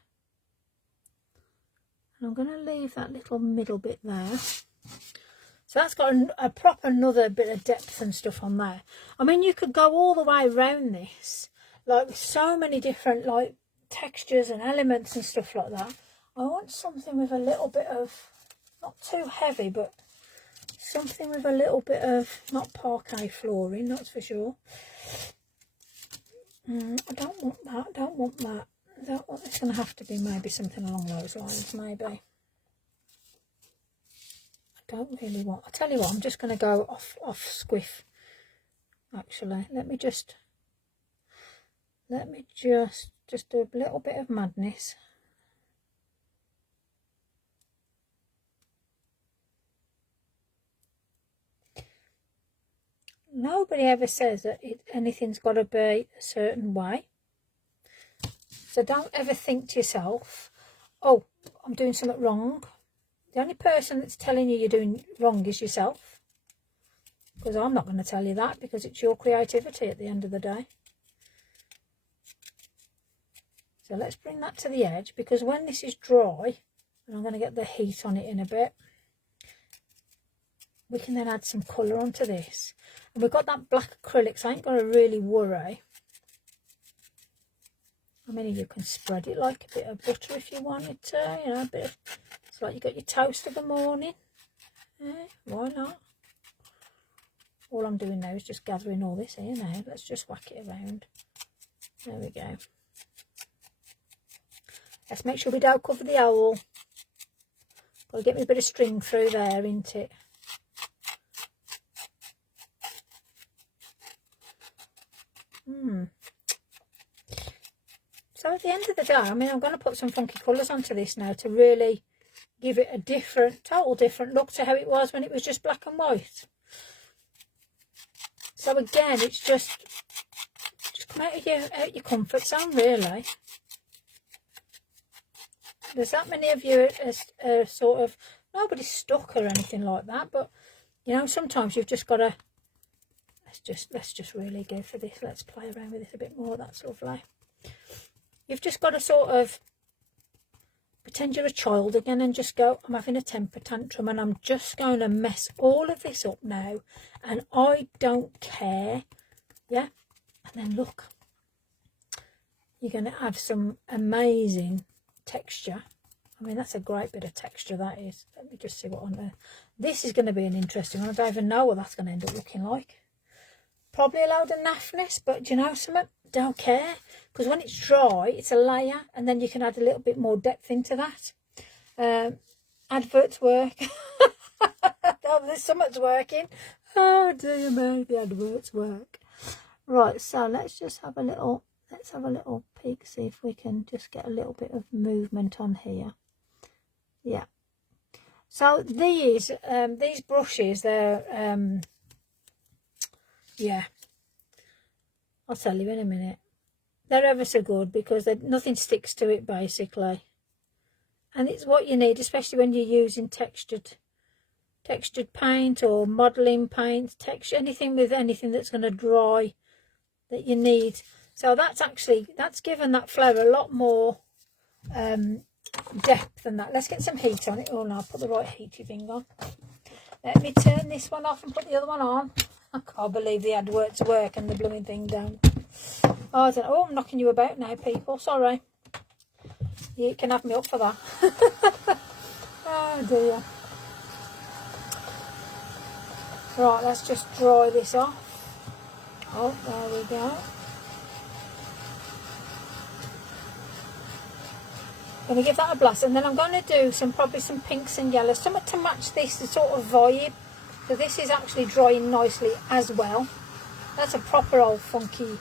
And I'm going to leave that little middle bit there. So that's got a proper another bit of depth and stuff on there. I mean, you could go all the way around this, like so many different like textures and elements and stuff like that. I want something with a little bit of, not too heavy, but something with a little bit of, not parquet flooring, that's for sure. I don't want that, I don't want that. It's going to have to be maybe something along those lines, maybe. I don't really want, I'll tell you what, I'm just going to go off squiff, actually. Let me just do a little bit of madness. Nobody ever says that anything's got to be a certain way. So don't ever think to yourself, oh, I'm doing something wrong. The only person that's telling you you're doing wrong is yourself. Because I'm not going to tell you that, because it's your creativity at the end of the day. So let's bring that to the edge, because when this is dry, and I'm going to get the heat on it in a bit, we can then add some colour onto this. And we've got that black acrylic, so I ain't got to really worry. I mean, you can spread it like a bit of butter if you wanted to, you know, a bit of, it's like you got your toast of the morning. Why not? All I'm doing now is just gathering all this here now. Let's just whack it around. There we go. Let's make sure we don't cover the owl. Got to get me a bit of string through there, isn't it? So at the end of the day, I mean, I'm going to put some funky colours onto this now to really give it a total different look to how it was when it was just black and white. So again, it's just come out of your comfort zone, really. There's that many of you are sort of, nobody's stuck or anything like that, but you know, sometimes you've just got to, let's just really go for this. Let's play around with this a bit more. That's lovely. You've just got to sort of pretend you're a child again and just go, I'm having a temper tantrum and I'm just going to mess all of this up now and I don't care. Yeah. And then look, you're going to have some amazing texture. I mean, that's a great bit of texture, that is. Let me just see what on there. This is going to be an interesting one. I don't even know what that's going to end up looking like. Probably a load of naffness, but do you know something? Don't care, because when it's dry, it's a layer, and then you can add a little bit more depth into that. Adverts work. there's something's working. Oh dear me, the adverts work. Right, so let's have a little peek, see if we can just get a little bit of movement on here. Yeah. So these brushes, they're yeah, I'll tell you in a minute. They're ever so good because nothing sticks to it basically, and it's what you need, especially when you're using textured paint or modelling paint, anything that's going to dry that you need. So that's given that flower a lot more depth than that. Let's get some heat on it. Oh no, I'll put the right heaty thing on. Let me turn this one off and put the other one on. I can't believe the adverts work and the blooming thing don't. Oh, I don't know. Oh, I'm knocking you about now, people. Sorry. You can have me up for that. Oh dear. Right, let's just dry this off. Oh, there we go. I'm going to give that a blast, and then I'm going to do probably some pinks and yellows, something to match this sort of vibe. So this is actually drying nicely as well. That's a proper old funky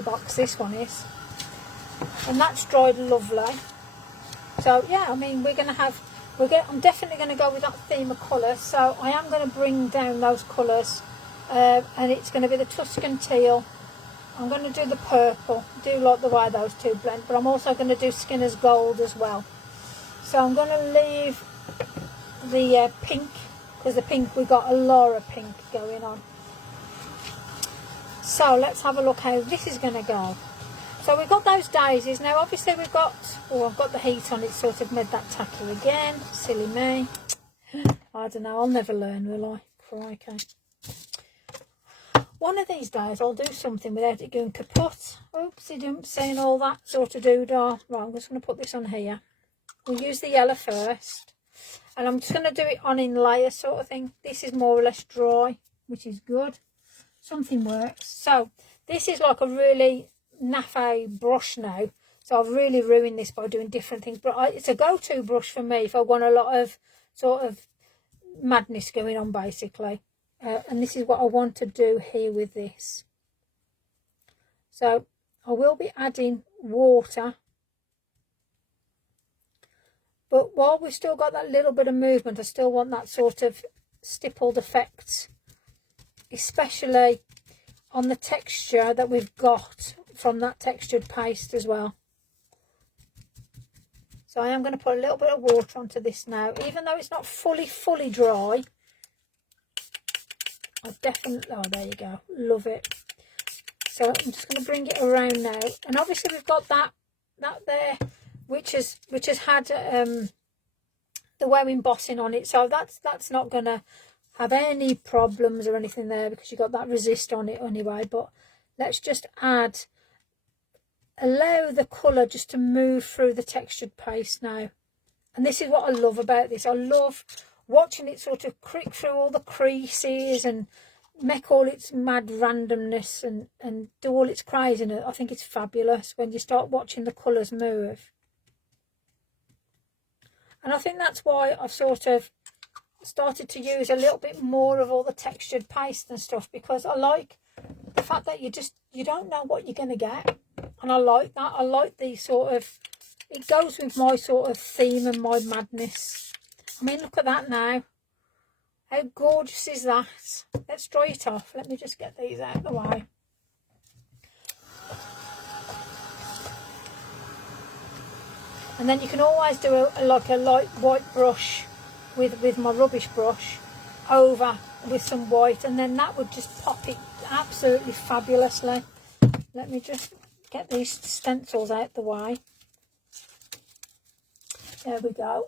box, this one is. And that's dried lovely. So yeah, I mean, I'm definitely going to go with that theme of colour. So I am going to bring down those colours, and it's going to be the Tuscan teal. I'm going to do the purple. I do like the way those two blend, but I'm also going to do Skinner's Gold as well. So I'm going to leave the pink, because the pink, we got a Laura pink going on. So let's have a look how this is going to go. So we've got those daisies. Now obviously we've got, I've got the heat on, it sort of made that tacky again. Silly me. I don't know, I'll never learn, will I? Crikey. One of these days I'll do something without it going kaput. Oopsie doopsie and all that sort of doodah. Right, I'm just going to put this on here. We'll use the yellow first. And I'm just going to do it on in layers sort of thing. This is more or less dry, which is good. Something works. So this is like a really naff brush now. So I've really ruined this by doing different things. But it's a go-to brush for me if I want a lot of sort of madness going on basically. And this is what I want to do here with this. So I will be adding water. But while we've still got that little bit of movement, I still want that sort of stippled effect. Especially on the texture that we've got from that textured paste as well. So I am going to put a little bit of water onto this now. Even though it's not fully dry. I definitely, oh there you go, love it. So I'm just going to bring it around now, and obviously we've got that there, which has had the wow embossing on it. So that's not going to have any problems or anything there because you've got that resist on it anyway. But let's just allow the colour just to move through the textured paste now. And this is what I love about this. I love watching it sort of creak through all the creases and make all its mad randomness and do all its craziness. I think it's fabulous when you start watching the colours move. And I think that's why I've sort of started to use a little bit more of all the textured paste and stuff, because I like the fact that you don't know what you're going to get. And I like that. I like the sort of, it goes with my sort of theme and my madness. I mean, look at that now. How gorgeous is that? Let's dry it off. Let me just get these out of the way. And then you can always do like a light white brush with my rubbish brush over with some white, and then that would just pop it absolutely fabulously. Let me just get these stencils out the way. There we go.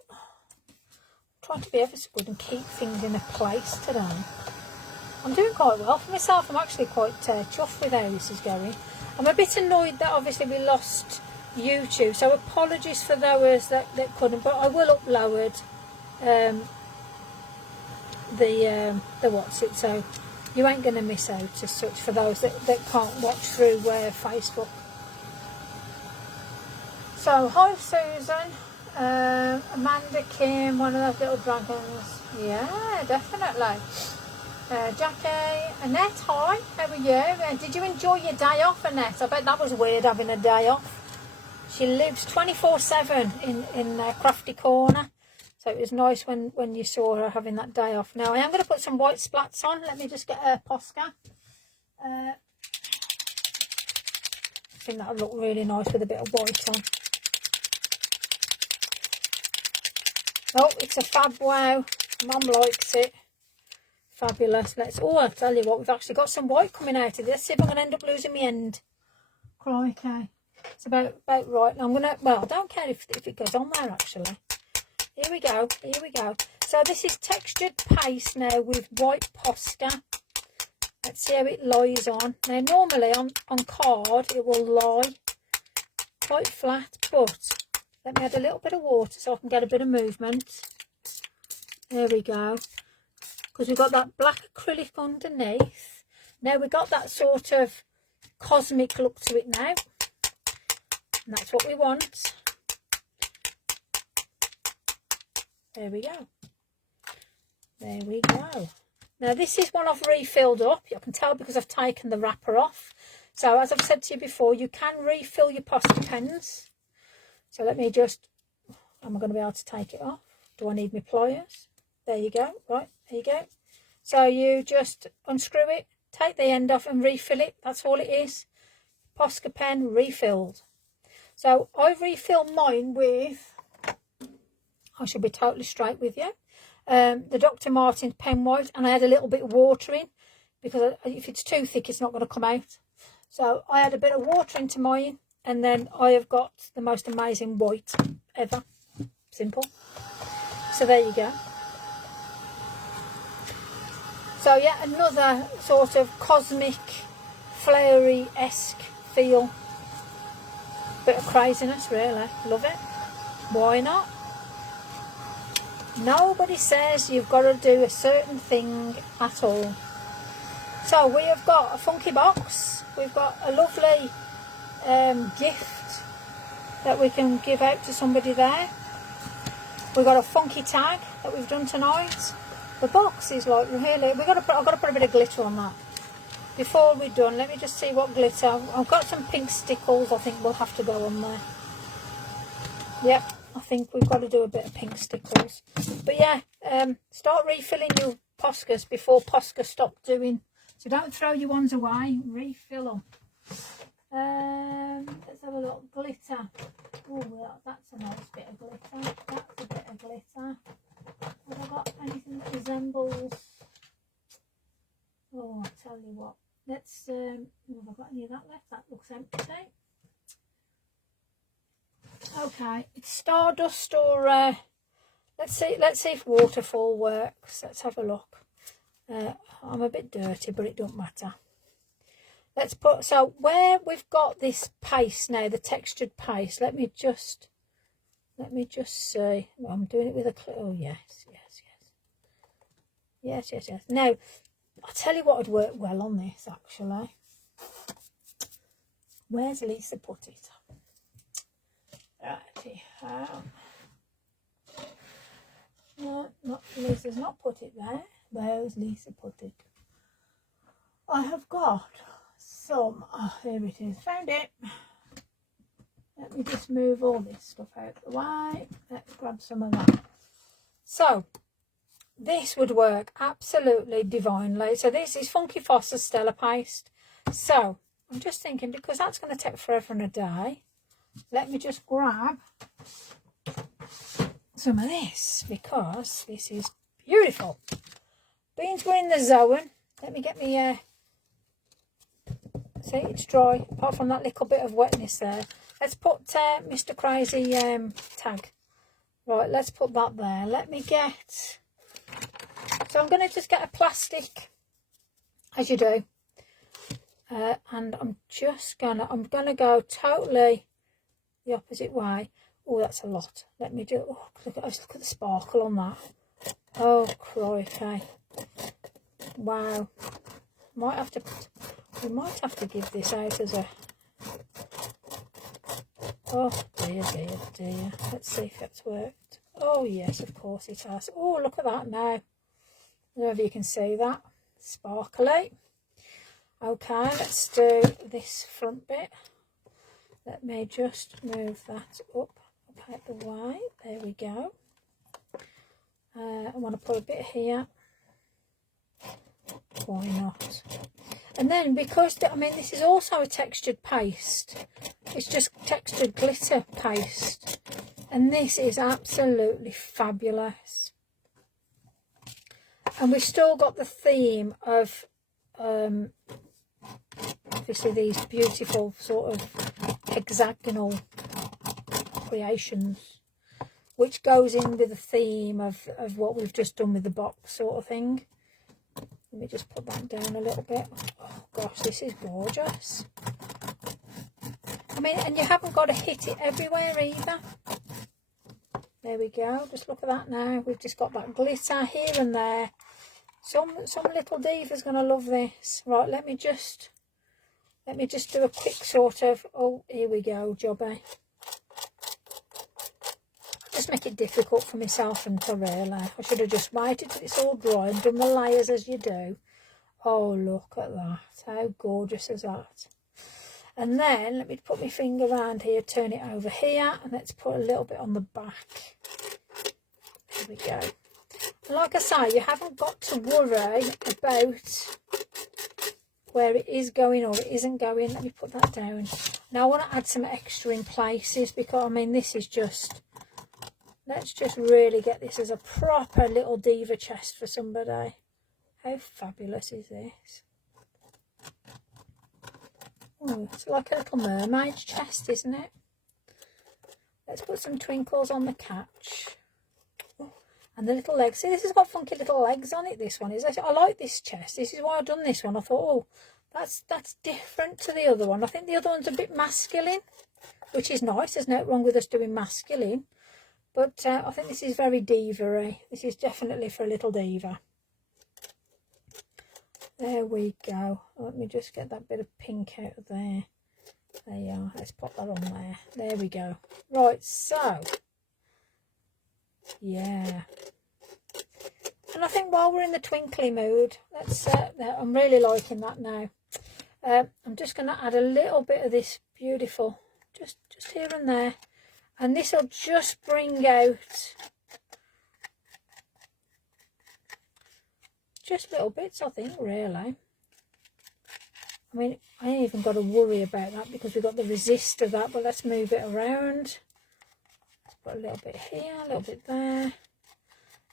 Trying to be ever so good and keep things in a place today. I'm doing quite well for myself. I'm actually quite chuffed with how this is going. I'm a bit annoyed that obviously we lost YouTube, so apologies for those that couldn't, but I will upload the what's it, so you ain't going to miss out as such for those that can't watch through Facebook. So hi Susan, Amanda, Kim, one of those little dragons. Yeah, definitely. Jackie, Annette, hi, how are you? Did you enjoy your day off, Annette? I bet that was weird having a day off. She lives 24/7 in Crafty Corner. So it was nice when you saw her having that day off. Now I am going to put some white splats on. Let me just get a Posca. I think that would look really nice with a bit of white on. Oh, it's a Fab Wow. Mum likes it. Fabulous. I'll tell you what, we've actually got some white coming out of this. See if I'm going to end up losing my end. Crikey. It's about right. I'm going to, well, I don't care if it goes on there actually. Here we go. Here we go. So this is textured paste now with white Posca. Let's see how it lies on. Now normally on card it will lie quite flat, but let me add a little bit of water so I can get a bit of movement. There we go. Because we've got that black acrylic underneath. Now we've got that sort of cosmic look to it now. And that's what we want. There we go. There we go. Now this is one I've refilled up. You can tell because I've taken the wrapper off. So as I've said to you before, you can refill your Posca pens. So let me just, am I going to be able to take it off? Do I need my pliers? There you go. Right, there you go. So you just unscrew it, take the end off and refill it. That's all it is. Posca pen refilled. So I refill mine with, I should be totally straight with you, the Dr. Martens pen white, and I had a little bit of water in because if it's too thick it's not going to come out. So I had a bit of water into mine, and then I have got the most amazing white ever. Simple. So there you go. So yeah, another sort of cosmic, flary-esque feel. Bit of craziness, really. Love it. Why not? Nobody says you've got to do a certain thing at all. So we have got a funky box. We've got a lovely gift that we can give out to somebody there. We've got a funky tag that we've done tonight. The box is like really, I've got to put a bit of glitter on that. Before we're done, let me just see what glitter. I've got some pink stickles I think will have to go on there. Yep, I think we've got to do a bit of pink stickles. But yeah, start refilling your Poscas before Posca stop doing. So don't throw your ones away, refill them. Let's have a look. Glitter. Oh, that's a nice bit of glitter. That's a bit of glitter. Have I got anything that resembles? Oh, I'll tell you what. Let's, have I got any of that left? That looks empty. Okay, it's Stardust or, let's see if Waterfall works. Let's have a look. I'm a bit dirty, but it don't matter. Let's put, so where we've got this paste now, the textured paste, let me just see. I'm doing it with a, oh yes. Now, I'll tell you what would work well on this, actually. Where's Lisa put it? Righty. No, Lisa's not put it there. Where's Lisa put it? I have got some, oh, here it is. Found it. Let me just move all this stuff out of the way. Let's grab some of that. So, this would work absolutely divinely. So this is Funky Foster's Stella paste. So I'm just thinking, because that's going to take forever and a day, let me just grab some of this, because this is beautiful. Beans were in the zone. Let me get me, see, it's dry, apart from that little bit of wetness there. Let's put Mr. Crazy tag. Right, let's put that there. Let me get... So I'm going to just get a plastic, as you do, and I'm going to go totally the opposite way. Oh, that's a lot. Let me do, oh, look at the sparkle on that. Oh, crikey. Wow. We might have to give this out as a, oh dear. Let's see if it's worked. Oh yes, of course it has. Oh, look at that now. I don't know if you can see that. Sparkly. Okay, let's do this front bit. Let me just move that up out the way. There we go. I want to put a bit here. Why not? And then because, I mean, this is also a textured paste. It's just textured glitter paste. And this is absolutely fabulous. And we've still got the theme of, obviously, these beautiful sort of hexagonal creations, which goes in with the theme of what we've just done with the box sort of thing. Let me just put that down a little bit. Oh gosh, this is gorgeous. I mean, and you haven't got to hit it everywhere either. There we go. Just look at that now. We've just got that glitter here and there. Some little diva's going to love this. Right, let me just do a quick sort of, oh, here we go, jobby. Just make it difficult for myself and to really. I should have just waited till it's all dry and done the layers as you do. Oh, look at that. How gorgeous is that? And then let me put my finger around here, turn it over here, and let's put a little bit on the back. There we go. And like I say, you haven't got to worry about where it is going or it isn't going. Let me put that down. Now I want to add some extra in places because, I mean, this is just... Let's just really get this as a proper little diva chest for somebody. How fabulous is this? Oh, it's like a little mermaid's chest, isn't it? Let's put some twinkles on the catch. Oh, and the little legs. See, this has got funky little legs on it, this one. I like this chest. This is why I've done this one. I thought, oh, that's different to the other one. I think the other one's a bit masculine, which is nice. There's no wrong with us doing masculine. But I think this is very diva-y. This is definitely for a little diva. There we go. Let me just get that bit of pink out of there. There you are. Let's pop that on there. There we go. Right, so. Yeah. And I think while we're in the twinkly mood, let's. I'm really liking that now. I'm just going to add a little bit of this beautiful, just here and there. And this will just bring out just little bits, I think, really. I mean, I ain't even got to worry about that because we've got the resist of that, but let's move it around. Let's put a little bit here, a little bit there.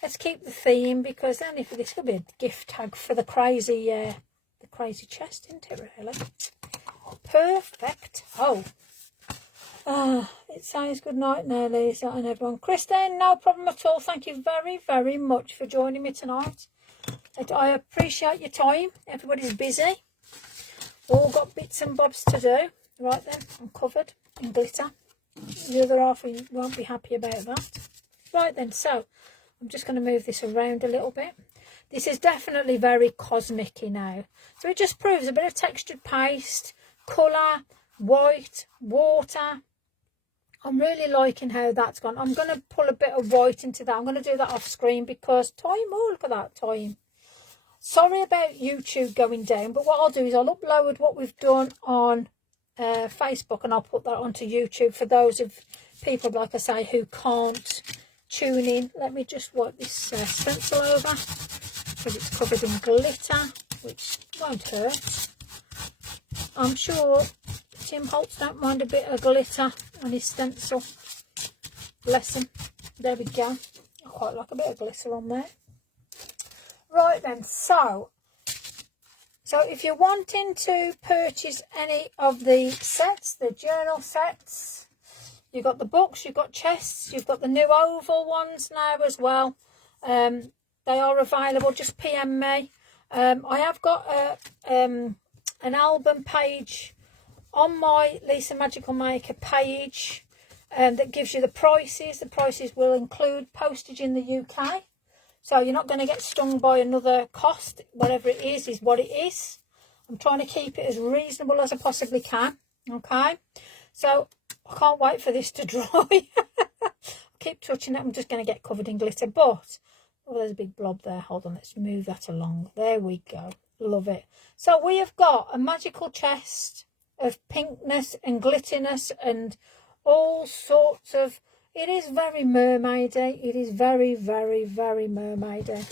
Let's keep the theme because then if this could be a gift tag for the crazy chest, isn't it, really? Perfect. It says good night now, Lisa and everyone. Christine, no problem at all. Thank you very, very much for joining me tonight. I appreciate your time. Everybody's busy. All got bits and bobs to do. Right then, I'm covered in glitter. The other half won't be happy about that. Right then, so I'm just going to move this around a little bit. This is definitely very cosmic-y now. So it just proves a bit of textured paste, colour, white, water. I'm really liking how that's gone. I'm going to pull a bit of white into that. I'm going to do that off screen because time, oh, look at that time. Sorry about YouTube going down, but what I'll do is I'll upload what we've done on Facebook and I'll put that onto YouTube for those of people, like I say, who can't tune in. Let me just wipe this stencil over because it's covered in glitter, which won't hurt. I'm sure Tim Holtz don't mind a bit of glitter on his stencil. Bless him. There we go. I quite like a bit of glitter on there. Right then, so if you're wanting to purchase any of the sets, the journal sets, you've got the books, you've got chests, you've got the new oval ones now as well. They are available. Just PM me. I have got an album page on my Lisa Magical Maker page that gives you the prices. The prices will include postage in the UK. So you're not going to get stung by another cost. Whatever it is what it is. I'm trying to keep it as reasonable as I possibly can. Okay. So I can't wait for this to dry. I keep touching it, I'm just going to get covered in glitter. But, oh, there's a big blob there. Hold on, let's move that along. There we go. Love it. So we have got a magical chest of pinkness and glitteriness and all sorts of... It is very mermaidy. It is very, very, very mermaidy.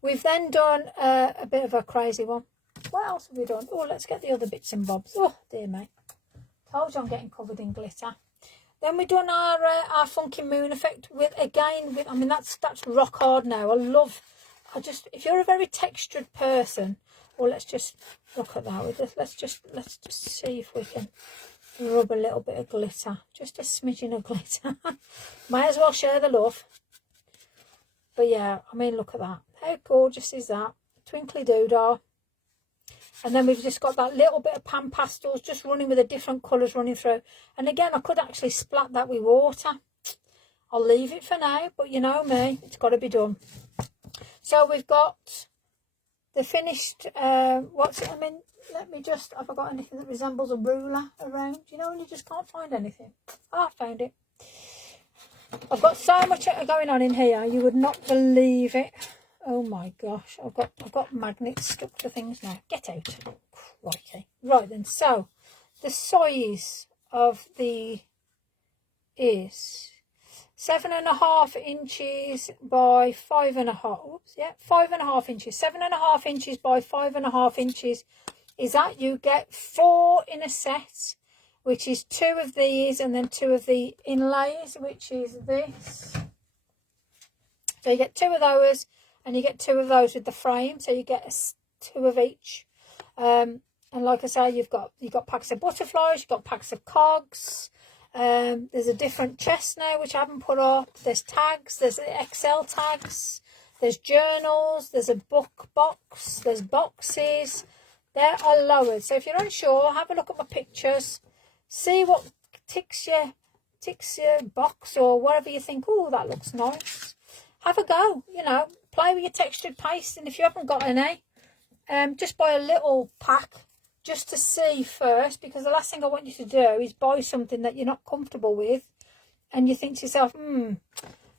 We've then done a bit of a crazy one. What else have we done? Oh, let's get the other bits and bobs. Oh, dear me. Told you I'm getting covered in glitter. Then we've done our funky moon effect with, again, with, I mean, that's rock hard now. If you're a very textured person, well, let's just look at that. Let's just see if we can rub a little bit of glitter. Just a smidgen of glitter. Might as well share the love. But yeah, I mean, look at that. How gorgeous is that? Twinkly doodah. And then we've just got that little bit of pan pastels just running with the different colours running through. And again, I could actually splat that with water. I'll leave it for now, but you know me, it's got to be done. So we've got the finished, let me just, have I got anything that resembles a ruler around? You know when you just can't find anything? Oh, I found it. I've got so much going on in here, you would not believe it. Oh my gosh, I've got magnets stuck to things now. Get out. Crikey. Right then, so the size of the is 7.5 inches by 5.5. Oops, yeah, 5.5 inches. 7.5 inches by 5.5 inches is that you get 4 in a set, which is 2 of these and then 2 of the inlays, which is this. So you get 2 of those. And you get 2 of those with the frame, so you get 2 of each. And like I say, you've got packs of butterflies, you've got packs of cogs. There's a different chest now which I haven't put up. There's tags, there's Excel tags, there's journals, there's a book box, there's boxes. There are loads. So if you're unsure, have a look at my pictures, see what ticks your box or whatever you think. Oh, that looks nice. Have a go, you know. Play with your textured paste, and if you haven't got any, just buy a little pack just to see first, because the last thing I want you to do is buy something that you're not comfortable with and you think to yourself,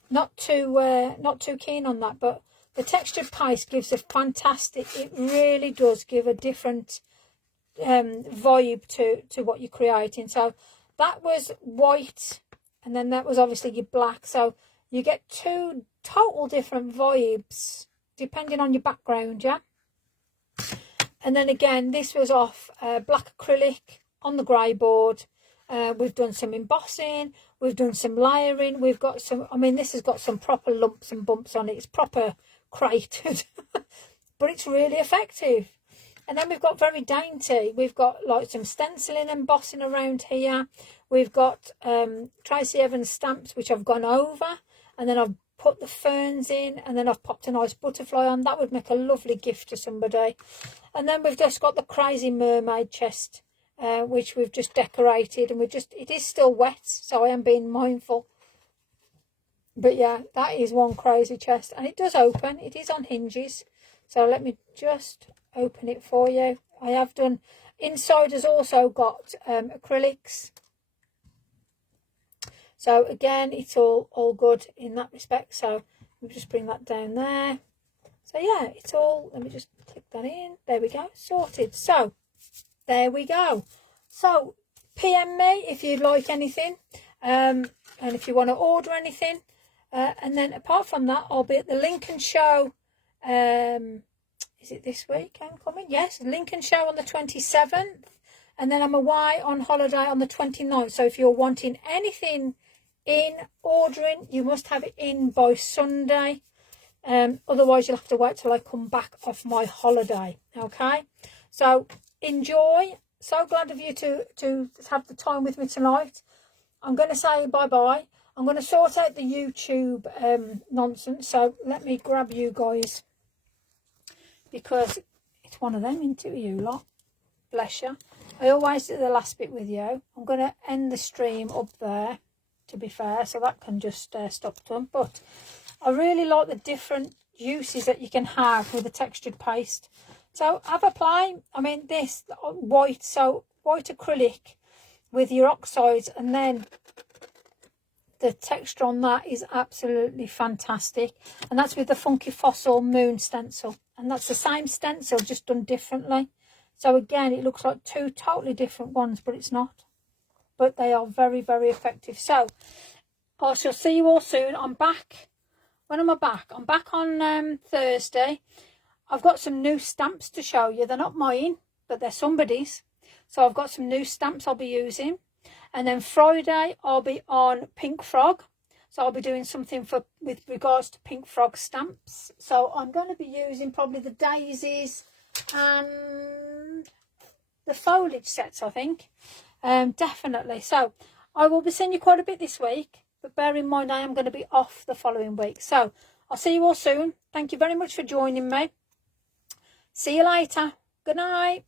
not too keen on that. But the textured paste gives a fantastic, it really does give a different vibe to what you're creating. So that was white, and then that was obviously your black, so you get 2 total different vibes depending on your background, yeah. And then again, this was off black acrylic on the grey board. We've done some embossing, we've done some layering, we've got some, I mean, this has got some proper lumps and bumps on it. It's proper crated but it's really effective. And then we've got very dainty, we've got like some stenciling and embossing around here. We've got Tracy Evans stamps which I've gone over, and then I've put the ferns in, and then I've popped a nice butterfly on. That would make a lovely gift to somebody. And then we've just got the crazy mermaid chest, which we've just decorated, and it is still wet, so I am being mindful. But yeah, that is one crazy chest, and it does open. It is on hinges, so let me just open it for you. I have done, inside has also got acrylics. So again, it's all good in that respect. So we'll just bring that down there. So yeah, it's all, let me just click that in. There we go, sorted. So there we go. So PM me if you'd like anything, and if you want to order anything. And then apart from that, I'll be at the Lincoln Show. Is it this week I'm coming? Yes, Lincoln Show on the 27th. And then I'm away on holiday on the 29th. So if you're wanting anything in ordering, you must have it in by Sunday. Otherwise you'll have to wait till I come back off my holiday. Okay, so enjoy. So glad of you to have the time with me tonight. I'm going to say bye bye. I'm going to sort out the YouTube nonsense, so let me grab you guys, because it's one of them, isn't it, you lot? Bless you. I always do the last bit with you. I'm going to end the stream up there, to be fair, so that can just stop them. But I really like the different uses that you can have with the textured paste. So have a play. I mean, this white, so white acrylic with your oxides, and then the texture on that is absolutely fantastic. And that's with the Funky Fossil Moon stencil. And that's the same stencil, just done differently. So again, it looks like two totally different ones, but it's not. But they are very, very effective. So I shall see you all soon. I'm back. When am I back? I'm back on Thursday. I've got some new stamps to show you. They're not mine, but they're somebody's. So I've got some new stamps I'll be using. And then Friday, I'll be on Pink Frog. So I'll be doing something with regards to Pink Frog stamps. So I'm going to be using probably the daisies and the foliage sets, I think. Definitely. So I will be seeing you quite a bit this week. But bear in mind, I am going to be off the following week. So I'll see you all soon. Thank you very much for joining me. See you later. Good night.